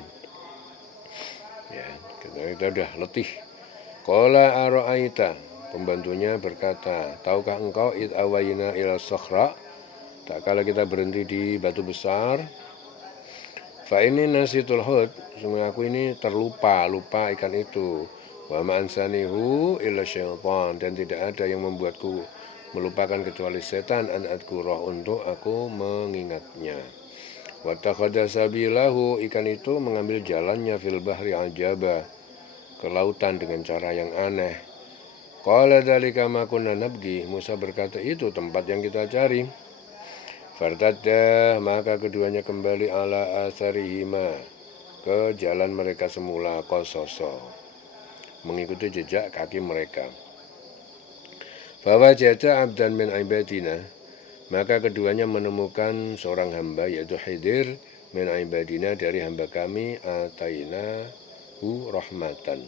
ya, kita sudah letih. Qala ara'aita, pembantunya berkata, tahukah engkau id awayna ila sakhra, tak kala kita berhenti di batu besar, fa ini nasitul hud, sungguh aku ini lupa ikan itu, wa ma ansanihu illa syaitan, dan tidak ada yang membuatku melupakan kecuali setan, an adkurah, untuk aku mengingatnya. Wa takhadha sabilahu, ikan itu mengambil jalannya fil bahri ajaba, ke lautan dengan cara yang aneh. Qala dzalika ma kunna nabghi, Musa berkata itu tempat yang kita cari. Fartadda, maka keduanya kembali ala asarihima, ke jalan mereka semula, qasoso, mengikuti jejak kaki mereka. Fawajada abdan min ibadina, maka keduanya menemukan seorang hamba yaitu Khidir, min ibadina, dari hamba kami, atainahu rahmatan,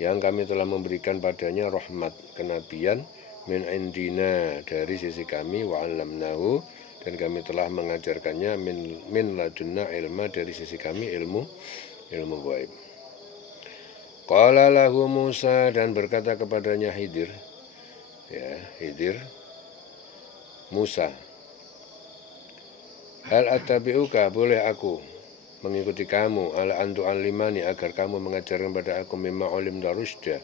yang kami telah memberikan padanya rahmat, kenabian, min indina, dari sisi kami, wa 'allamnahu, dan kami telah mengajarkannya, min ladunna ilma, dari sisi kami ilmu gaib. Qala lahu Musa, dan berkata kepadanya Khidir, Musa, hal attabi'uka, boleh aku mengikuti kamu, ala antu alimani, agar kamu mengajarkan pada aku, mimma ulim darusda,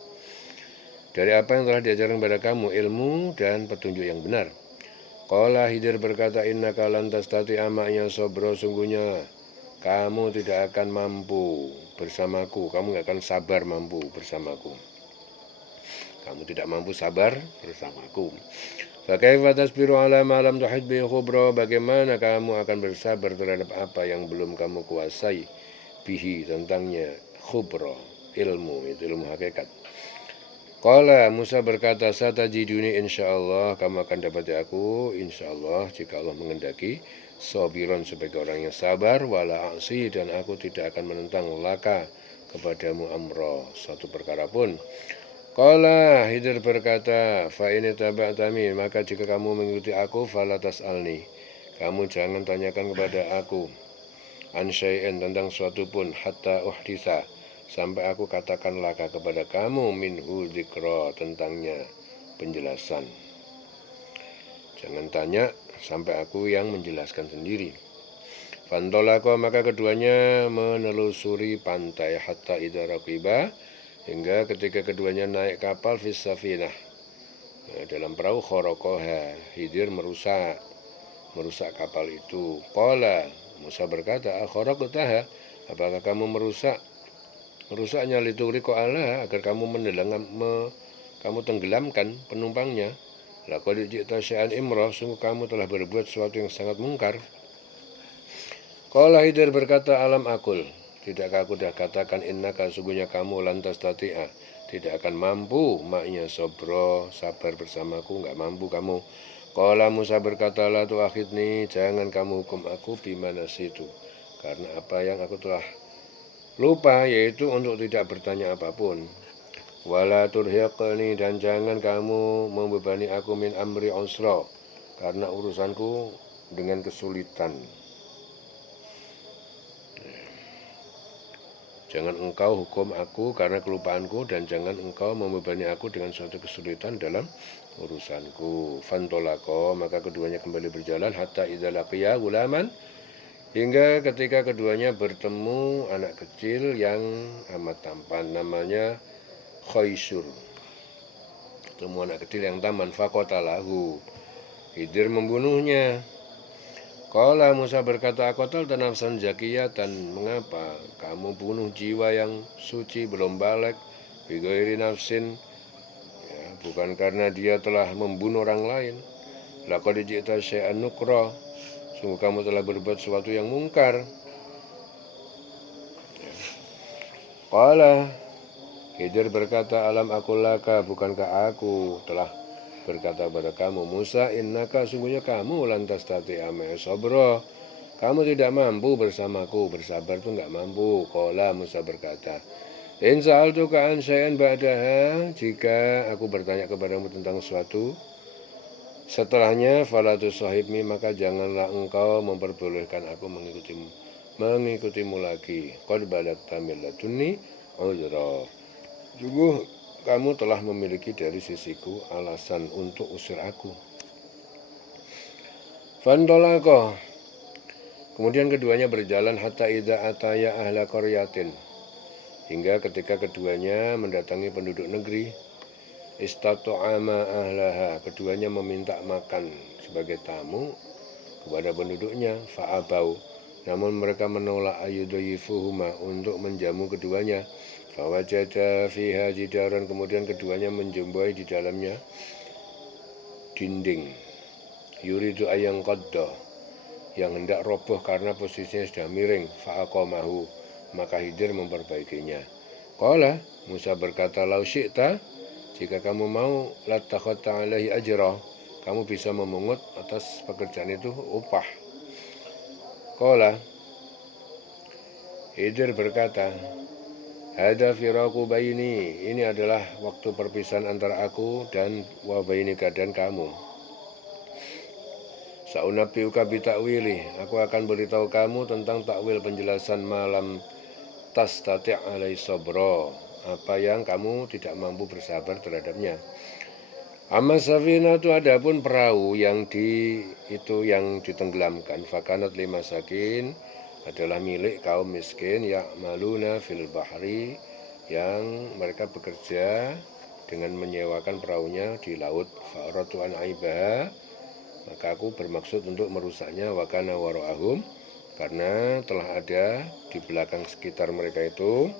dari apa yang telah diajarkan pada kamu, ilmu dan petunjuk yang benar. Qala Khidir berkata, innaka lan tastati'a ma'iya sabra, sungguhnya kamu tidak akan mampu bersamaku, kamu tidak akan sabar mampu bersamaku. Kamu tidak mampu sabar bersamaku. Fa kaifa tasbiru ala ma lam tuhit bihi khubra, bagaimana kamu akan bersabar terhadap apa yang belum kamu kuasai, bihi, tentangnya, khubra, ilmu, itu ilmu hakikat. Qala Musa berkata, satajiduni, insyaallah kamu akan dapati aku, insyaallah jika Allah mengendaki, sabiran, sebagai orang yang sabar, wala aksi, dan aku tidak akan menentang laka kepadamu amra, satu perkara pun. Qala Khidir berkata, fa ini taba'tami, maka jika kamu mengikuti aku, fala tas'alni, kamu jangan tanyakan kepada aku, an syai'in, tentang suatu pun, hatta uhdisa, sampai aku katakan laka kepada kamu, minhu dzikra, tentangnya penjelasan. Jangan tanya sampai aku yang menjelaskan sendiri. Fantolako, maka keduanya menelusuri pantai, hatta idza raqiba, hingga ketika keduanya naik kapal, fis safinah, dalam perahu, khorokoha, Khidir merusak kapal itu. Qala Musa berkata, akhorokotaha, apakah kamu merusaknya, lituriko ala, agar kamu kamu tenggelamkan penumpangnya. Laqad ji'ta syai'an imra, sungguh kamu telah berbuat sesuatu yang sangat mungkar. Qala Khidir berkata, alam akul, tidakkah aku dah katakan, innaka, sungguhnya kamu, lantas tati'a, tidak akan mampu, maknya sobro, sabar bersamaku, enggak mampu kamu. Qala Musa berkata, la tu'akhidni, jangan kamu hukum aku, bimana situ, karena apa yang aku telah lupa, yaitu untuk tidak bertanya apapun. Wala turhiqni, dan jangan kamu membebani aku, min amri usra, karena urusanku dengan kesulitan. Jangan engkau hukum aku karena kelupaanku, dan jangan engkau membebani aku dengan suatu kesulitan dalam urusanku. Fantolako, maka keduanya kembali berjalan hatta idza laqiya gulaman, hingga ketika keduanya bertemu anak kecil yang amat tampan, namanya Khaisur. Ketemu anak kecil yang tampan, faqatalahu, Khidir membunuhnya. Qala Musa berkata, aqatal nafsan zakiyatan, mengapa kamu bunuh jiwa yang suci belum balik, bighairi nafsin, ya, bukan karena dia telah membunuh orang lain. Laqad ji'ta syai'an nukra, sungguh kamu telah berbuat sesuatu yang mungkar. Qala, Khidir berkata, alam aqul laka, bukankah aku telah berkata kepada kamu, Musa, innaka, sungguhnya kamu lantas tati ame sobro, kamu tidak mampu bersamaku, bersabar itu enggak mampu. Qala Musa berkata, in sa'altuka an syai'an ba'daha, jika aku bertanya kepadamu tentang sesuatu setelahnya, fala tusahibni, maka janganlah engkau memperbolehkan aku mengikutimu lagi. Qad balagta min ladunni uzra, sungguh kamu telah memiliki dari sisiku alasan untuk usir aku. Fantolako, kemudian keduanya berjalan hatta idza ataya ahla qaryatin, hingga ketika keduanya mendatangi penduduk negeri. Istata'ama ahlaha, keduanya meminta makan sebagai tamu kepada penduduknya. Fa'abau, namun mereka menolak, ayudayifuhuma, untuk menjamu keduanya. Fawajada fiha jidaran, kemudian keduanya menjumpai di dalamnya dinding. Yuridu ayang qadda, yang hendak roboh karena posisinya sudah miring. Fa'aqamahu, maka Khidir memperbaikinya. Qala Musa berkata, lau syi'ta, jika kamu mau, latakhata alaihi ajra, kamu bisa memungut atas pekerjaan itu upah. Qala Khidir berkata, hada firaku baini, ini adalah waktu perpisahan antara aku dan wa bainika, dan kamu. Saunabiuka bitakwili, aku akan beritahu kamu tentang takwil penjelasan malam tastati' alai sabra, apa yang kamu tidak mampu bersabar terhadapnya. Amma safinatu, adapun perahu yang ditenggelamkan, fakanat limasakin, adalah milik kaum miskin, ya'maluna fil bahri, yang mereka bekerja dengan menyewakan perahunya di laut. Fa'aratu an aibaha, maka aku bermaksud untuk merusaknya. Wa kana wara'ahum, karena telah ada di belakang sekitar mereka itu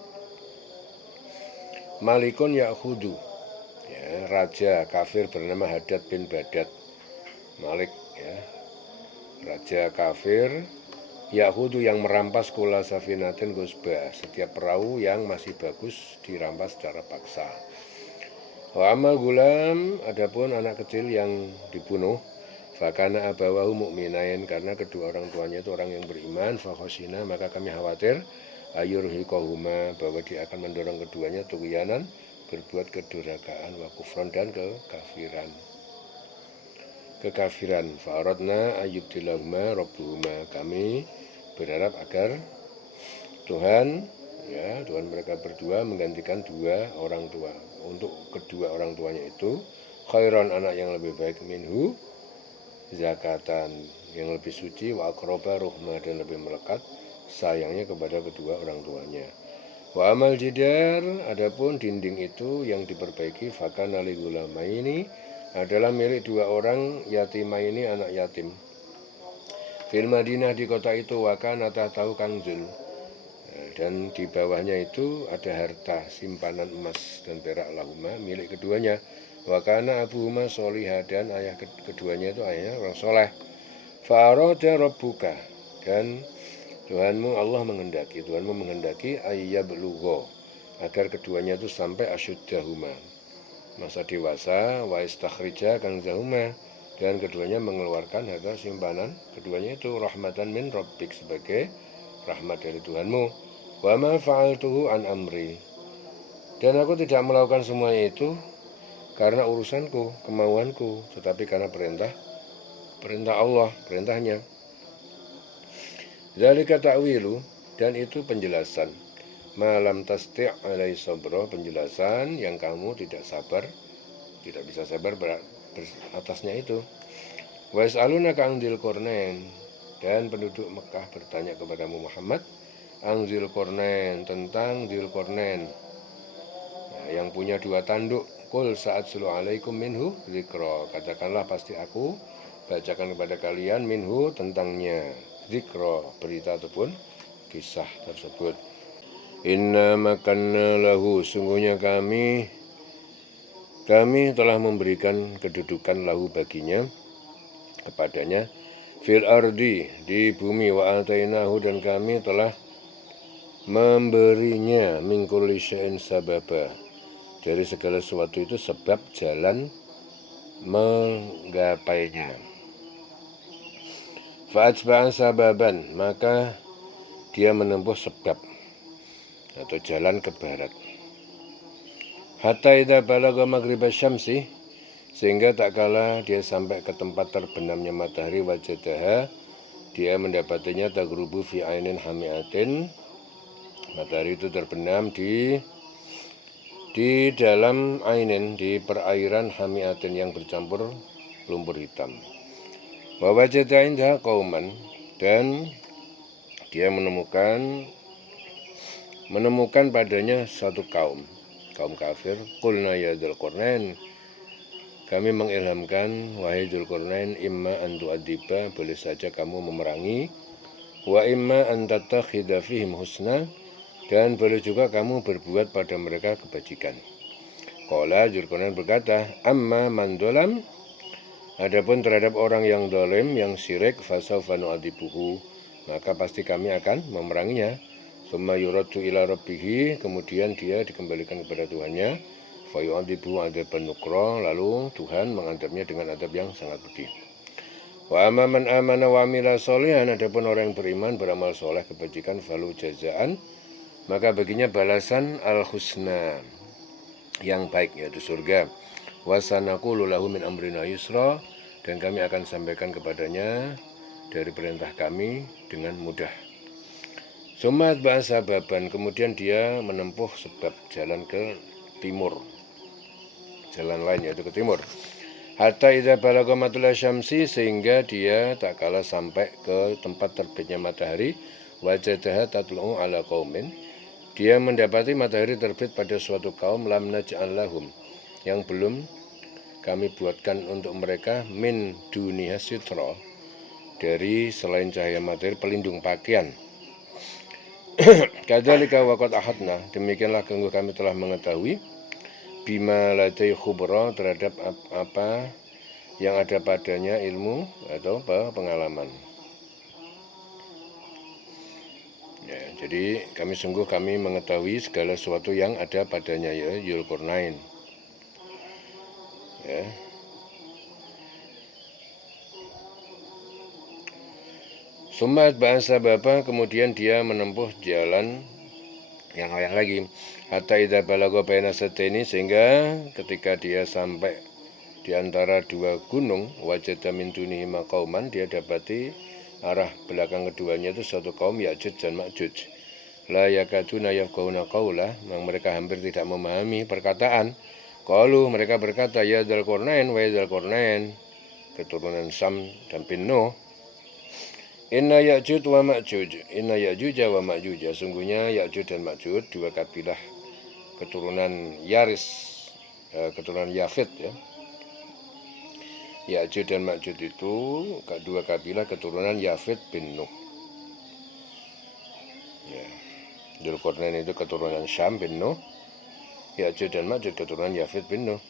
malikun ya'khudu, ya, raja kafir bernama Hadad bin Badad. Malik, ya, raja kafir, Yahudu, yang merampas kula safinatin gusbah, setiap perahu yang masih bagus dirampas secara paksa. Wa amal gulam, adapun anak kecil yang dibunuh, fakana abawahu mu'minain, karena kedua orang tuanya itu orang yang beriman. Fakhosina, maka kami khawatir, ayurhiqahuma, bahwa dia akan mendorong keduanya tughyanan, berbuat kedurhakaan, wa kufran, dan kekafiran. Fa'aradna ayyubdilahuma rabbuhuma, kami berharap agar Tuhan mereka berdua menggantikan dua orang tua untuk kedua orang tuanya itu khairan, anak yang lebih baik, minhu, zakatan, yang lebih suci, wa aqraba ruhmah, dan lebih melekat sayangnya kepada kedua orang tuanya. Wa amal jidar, adapun dinding itu yang diperbaiki, fakana li gulamaini, adalah milik dua orang yatimaini, anak yatim. Fil Madinah, di kota itu, wakana tahu kanzun, dan di bawahnya itu ada harta simpanan emas dan perak, lahuma, milik keduanya. Wakana abuhuma solihah, dan ayah keduanya itu ayahnya orang soleh. Fa'arada rabbuka, dan Tuhanmu menghendaki ayyablugha, agar keduanya itu sampai asyuddahuma, masa dewasa, wa istakhrija kanzahuma, dan keduanya mengeluarkan harta simpanan keduanya itu, rahmatan min rabbik, sebagai rahmat dari Tuhanmu. Wa ma fa'altuhu an amri, dan aku tidak melakukan semuanya itu karena urusanku, kemauanku, tetapi karena perintah perintah Allah, perintahnya. Dzalika ta'wilu, dan itu penjelasan. Malam tasti' alai sabra, penjelasan yang kamu tidak bisa sabar atasnya itu. Wa yas'alunaka 'an dzil qarnain, dan penduduk Mekah bertanya kepadamu Muhammad an dzil qarnain, tentang dzil qarnain, yang punya 2 tanduk. Qul sa'atslu 'alaikum minhu dzikra, katakanlah pasti aku bacakan kepada kalian minhu, tentangnya, dzikra, berita ataupun kisah tersebut. Inna makanna lahu, sungguhnya kami telah memberikan kedudukan lahu baginya, kepadanya, fil ardi, di bumi, wa atainahu, dan kami telah memberinya min kulli syai'in sababa, dari segala sesuatu itu sebab jalan menggapainya. Fa'atba'a sababan, maka dia menempuh sebab atau jalan ke barat. Hatta idza balagha maghribasy syamsi, sehingga tak kala dia sampai ke tempat terbenamnya matahari, wajadaha, dia mendapatinya taghrubu fi ainin hamiatin, matahari itu terbenam di dalam ainin, di perairan hamiatin yang bercampur lumpur hitam. Wa wajada indaha qauman, dan dia menemukan padanya satu kaum kafir. Qulna ya Dzulqarnain, kami mengilhamkan, wahai Dzulqarnain, imma an tu'adziba, boleh saja kamu memerangi, wa imma an tattakhidha fihim husna, dan boleh juga kamu berbuat pada mereka kebajikan. Qala, Dzulqarnain berkata, amma man dolam, adapun terhadap orang yang dolim, yang syirik, fasawfa nu'adzibuhu, maka pasti kami akan memeranginya. Summa yuraddu ila rabbih, kemudian dia dikembalikan kepada Tuhannya, fa yu'adzibuhu adzaban nukra, lalu Tuhan mengadabnya dengan adab yang sangat pedih. Wa amma man amana wa amila sholihan, adapun orang yang beriman, beramal soleh, kebajikan, falu jazaan, maka baginya balasan al-husna, yang baik, yaitu surga. Wa sanaqulu lahu min amrina yusra, dan kami akan sampaikan kepadanya dari perintah kami dengan mudah. Sumat bahasa baban, kemudian dia menempuh sebab jalan ke timur, jalan lain yaitu ke timur. Hatta idza balagha matla'u syamsi, sehingga dia tak kalah sampai ke tempat terbitnya matahari, wajadaha tatlu'u ala qaumin, dia mendapati matahari terbit pada suatu kaum, lam naj'al lahum, yang belum kami buatkan untuk mereka, min duniha sitra, dari selain cahaya matahari pelindung pakaian. Kadzalika waqad ahadna, demikianlah sungguh kami telah mengetahui, bima ladai khubra, terhadap apa yang ada padanya ilmu atau pengalaman. Ya, jadi kami mengetahui segala sesuatu yang ada padanya, ya Dzulqarnain. Ya. Sumat bahasa Bapak, kemudian dia menempuh jalan yang lain lagi. Hatta idza balagha baina sateni, sehingga ketika dia sampai di antara 2 gunung, wajada min dunihi qauman, dia dapati arah belakang keduanya itu suatu kaum, Ya'juj dan Ma'juj. La yakaduna yafqahuna qawla, yang mereka hampir tidak memahami perkataan. Qalu, mereka berkata, ya Dzulqarnain, wa Dzulqarnain, keturunan Sam dan bin Nuh, Inna Ya'juj wa Ma'juj, Inna Ya'juj wa Ma'juj, sungguhnya Ya'juj dan Ma'juj, 2 kabilah keturunan Yaris, keturunan Yafid, ya. Ya'juj dan Ma'juj itu 2 kabilah keturunan Yafid bin Nuh. Ya. Dzulqarnain itu keturunan Syam bin Nuh, Ya'juj dan Ma'juj keturunan Yafid bin Nuh.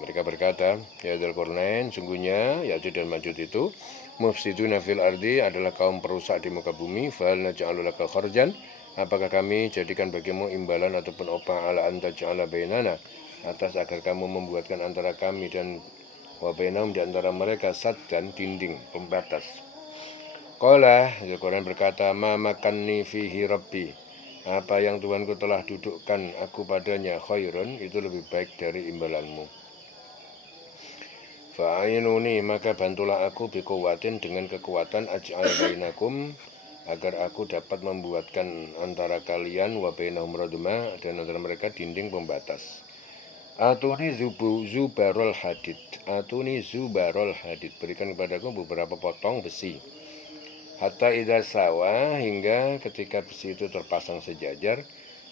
Mereka berkata, ya Dzulqarnain, sungguhnya Ya'juj dan Ma'juj itu mufsiduna fil ardi, adalah kaum perusak di muka bumi. Fal naj'alu laka kharjan, apakah kami jadikan bagimu imbalan ataupun upah, ala anta ja'ala bainana, atas agar kamu membuatkan antara kami dan wa bainahum, di antara mereka, saddan, dinding, pembatas. Qala, Dzulqarnain berkata, ma makanni fihi rabbi, apa yang Tuhanku telah dudukkan aku padanya, khairun, itu lebih baik dari imbalanmu. Fa'inuni, maka bantulah aku biquwatin dengan kekuatan aj'al bainakum, agar aku dapat membuatkan antara kalian wa bainahum radma, dan antara mereka dinding pembatas. Atuni zubarul hadid. Atuni zubarul hadid. Berikan kepadaku beberapa potong besi. Hatta idza sawa, hingga ketika besi itu terpasang sejajar,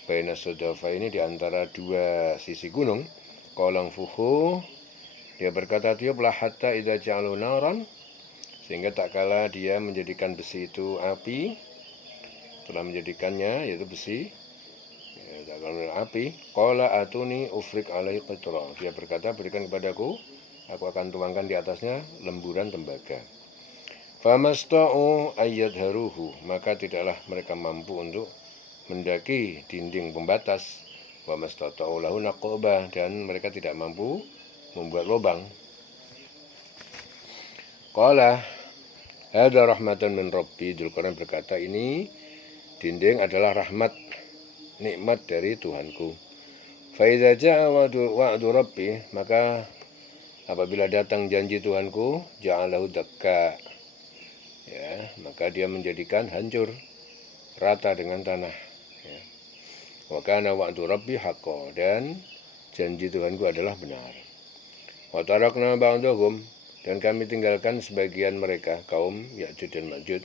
baina sudafa ini di antara dua sisi gunung, kolang fuhu, dia berkata, tiuplah hatta idza ja'alu naran, sehingga tak kala dia menjadikan besi itu api, telah menjadikannya yaitu besi, tak kala api, qala atuni ufrik alaihi qitra. Dia berkata, berikan kepadaku, aku akan tuangkan di atasnya lemburan tembaga. Famasta'u ayyadharuhu, maka tidaklah mereka mampu untuk mendaki dinding pembatas. Wa mastata'u lahu naqoba, dan mereka tidak mampu membuat lubang. Qala hadza rahmatan min rabbi. Dzulqarnain berkata, ini dinding adalah rahmat, nikmat dari Tuhanku. Fa idza jaa wa'du rabbi, maka apabila datang janji Tuhanku, ja'alahu dakka, ya, maka dia menjadikan hancur rata dengan tanah, ya. Wa kana wa'du rabbi haqqan, dan janji Tuhanku adalah benar. Wa tarakna ba'dahum, dan kami tinggalkan sebagian mereka, kaum Ya'juj dan Ma'juj.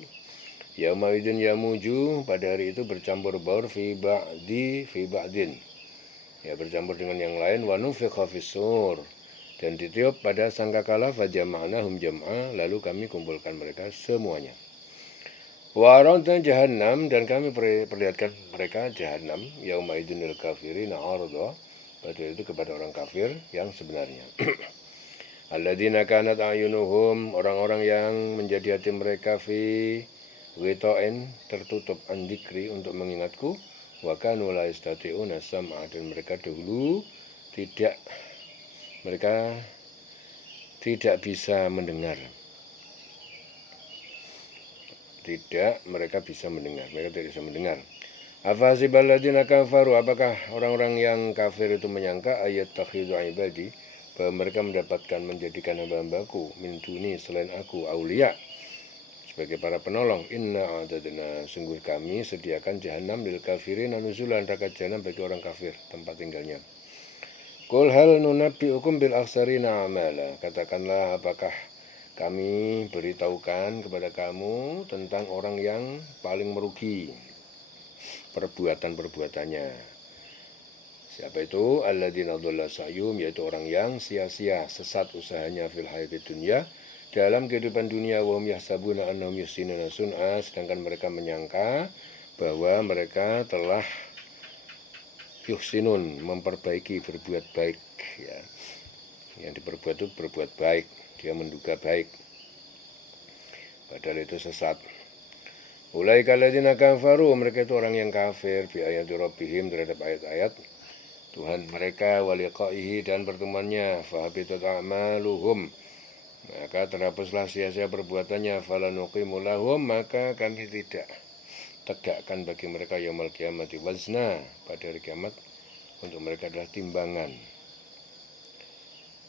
Yauma idzin yamuju, pada hari itu bercampur baur fi ba'din, ya, bercampur dengan yang lain. Wa nufikha fis-sur, dan ditiup pada sangkakala, fajama'nahum jam'a, lalu kami kumpulkan mereka semuanya. Wa aradna jahannam, dan kami perlihatkan mereka jahannam, yauma idzin lil kafirina arda, pada itu kepada orang kafir yang sebenarnya. Alladzina kanat ayunuhum, orang-orang yang menjadi hati mereka fi ghita'in, tertutup an dzikri, untuk mengingatku, wa kanu la yastati'una sam'a, dan mereka dahulu mereka tidak bisa mendengar. Mereka tidak bisa mendengar. Afasibal ladzina kafaru, apakah orang-orang yang kafir itu menyangka ayat takhidhu ibadi, bahwa mereka menjadikan hamba-hambaku min duni, selain aku, aulia, sebagai para penolong. Inna a'tadna, sungguh kami sediakan jahanam lil kafirin nuzulan, neraka jahanam bagi orang kafir, tempat tinggalnya. Qul hal nunabbi'ukum bil akhsarina amala, katakanlah, apakah kami beritahukan kepada kamu tentang orang yang paling merugi perbuatannya. Siapa itu? Alladzina dhalla sa'yuhum, yaitu orang yang sia-sia, sesat usahanya, fil hayatid dunya, dalam kehidupan dunia, wa hum yahsabuna annahum yuhsinuna sun'a, sedangkan mereka menyangka bahwa mereka telah yuhsinun, memperbaiki, berbuat baik, ya. Yang diperbuat itu berbuat baik, dia menduga baik, padahal itu sesat. Ulaika alladzina kafaru, mereka itu orang yang kafir, bi ayati rabbihim, terhadap ayat-ayat Tuhan mereka, wa liqa'ihi, dan pertemuannya, fa habitat a'maluhum, maka terhapuslah sia-sia perbuatannya. Fala nuqimu lahum, maka kami tidak tegakkan bagi mereka yaumul qiyamati wazna, pada hari kiamat untuk mereka adalah timbangan.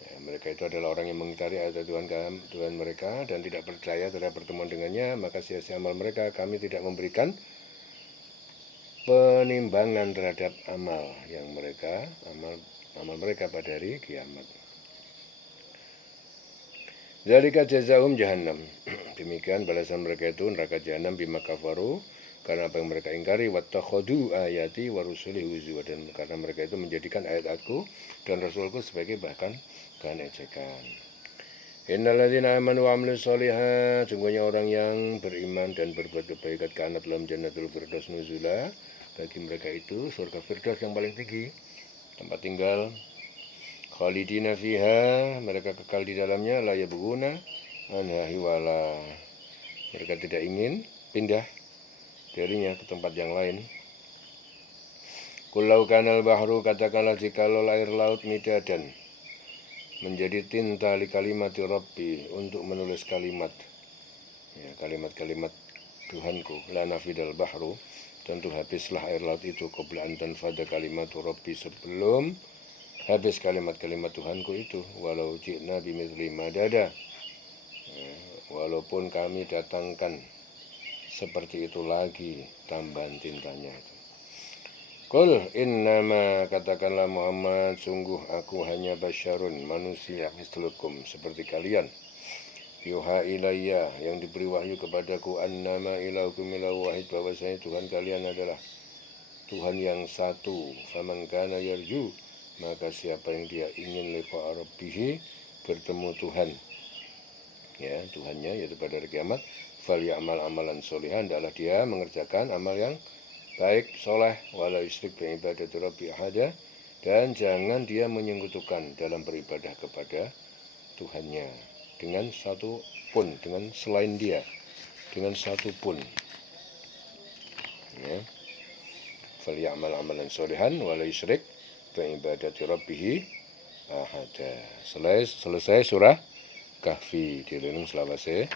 Ya, mereka itu adalah orang yang mengingkari ayat Tuhan mereka dan tidak percaya terhadap pertemuan dengannya, maka sia-sia amal mereka. Kami tidak memberikan penimbangan terhadap amal mereka pada hari kiamat. Zalika jazaa'um jahannam, demikian balasan mereka itu neraka jahanam, bima kafaru, karena apa yang mereka ingkari, wattakhadhu ayati wa rusuli huzwa, dan karena mereka itu menjadikan ayat-ayatku dan rasulku sebagai bahkan bahan ejekan. Innal ladzina amanu wa 'amilus sholihat, sungguhnya orang yang beriman dan berbuat kebaikan, kanat lahum jannatul firdaus nuzula, bagi mereka itu surga firdaus yang paling tinggi tempat tinggal. Khalidina fiha, mereka kekal di dalamnya, la yabghuna anha hiwala, mereka tidak ingin pindah darinya ke tempat yang lain. Qul law kanal bahru, katakanlah jikalau air laut midadan, menjadi tinta li kalimati rabbi, untuk menulis kalimat, ya, kalimat-kalimat Tuhanku, la nafidal bahru, tentu habislah air laut itu, qabla an tanfada kalimatu rabbi, sebelum Habis kalimat-kalimat Tuhanku itu, walau ji'na bimithli madada, walaupun kami datangkan seperti itu lagi tambahan tintanya itu. Qul innama, katakanlah Muhammad, sungguh aku hanya basyarun, manusia mislukum, seperti kalian. Yuha ilayya, yang diberi wahyu kepadaku, annama ilahukum ilahu wahid, bahwasanya Tuhan kalian adalah Tuhan yang satu. Faman kana yarju, maka siapa yang dia ingin liqa rabbih, bertemu Tuhan, ya Tuhannya, yaitu pada hari kiamat, falyamal amalan solihan, adalah dia mengerjakan amal yang baik, soleh, wala yusyrik bi ibadati rabbi ahada, dan jangan dia menyekutukan dalam beribadah kepada Tuhannya dengan satu pun, dengan selain dia, dengan satu pun, ya. Falyamal amalan solihan wala yusyrik bi ibadati rabbih ahada. Selesai surah Kahfi, dilunung selawase.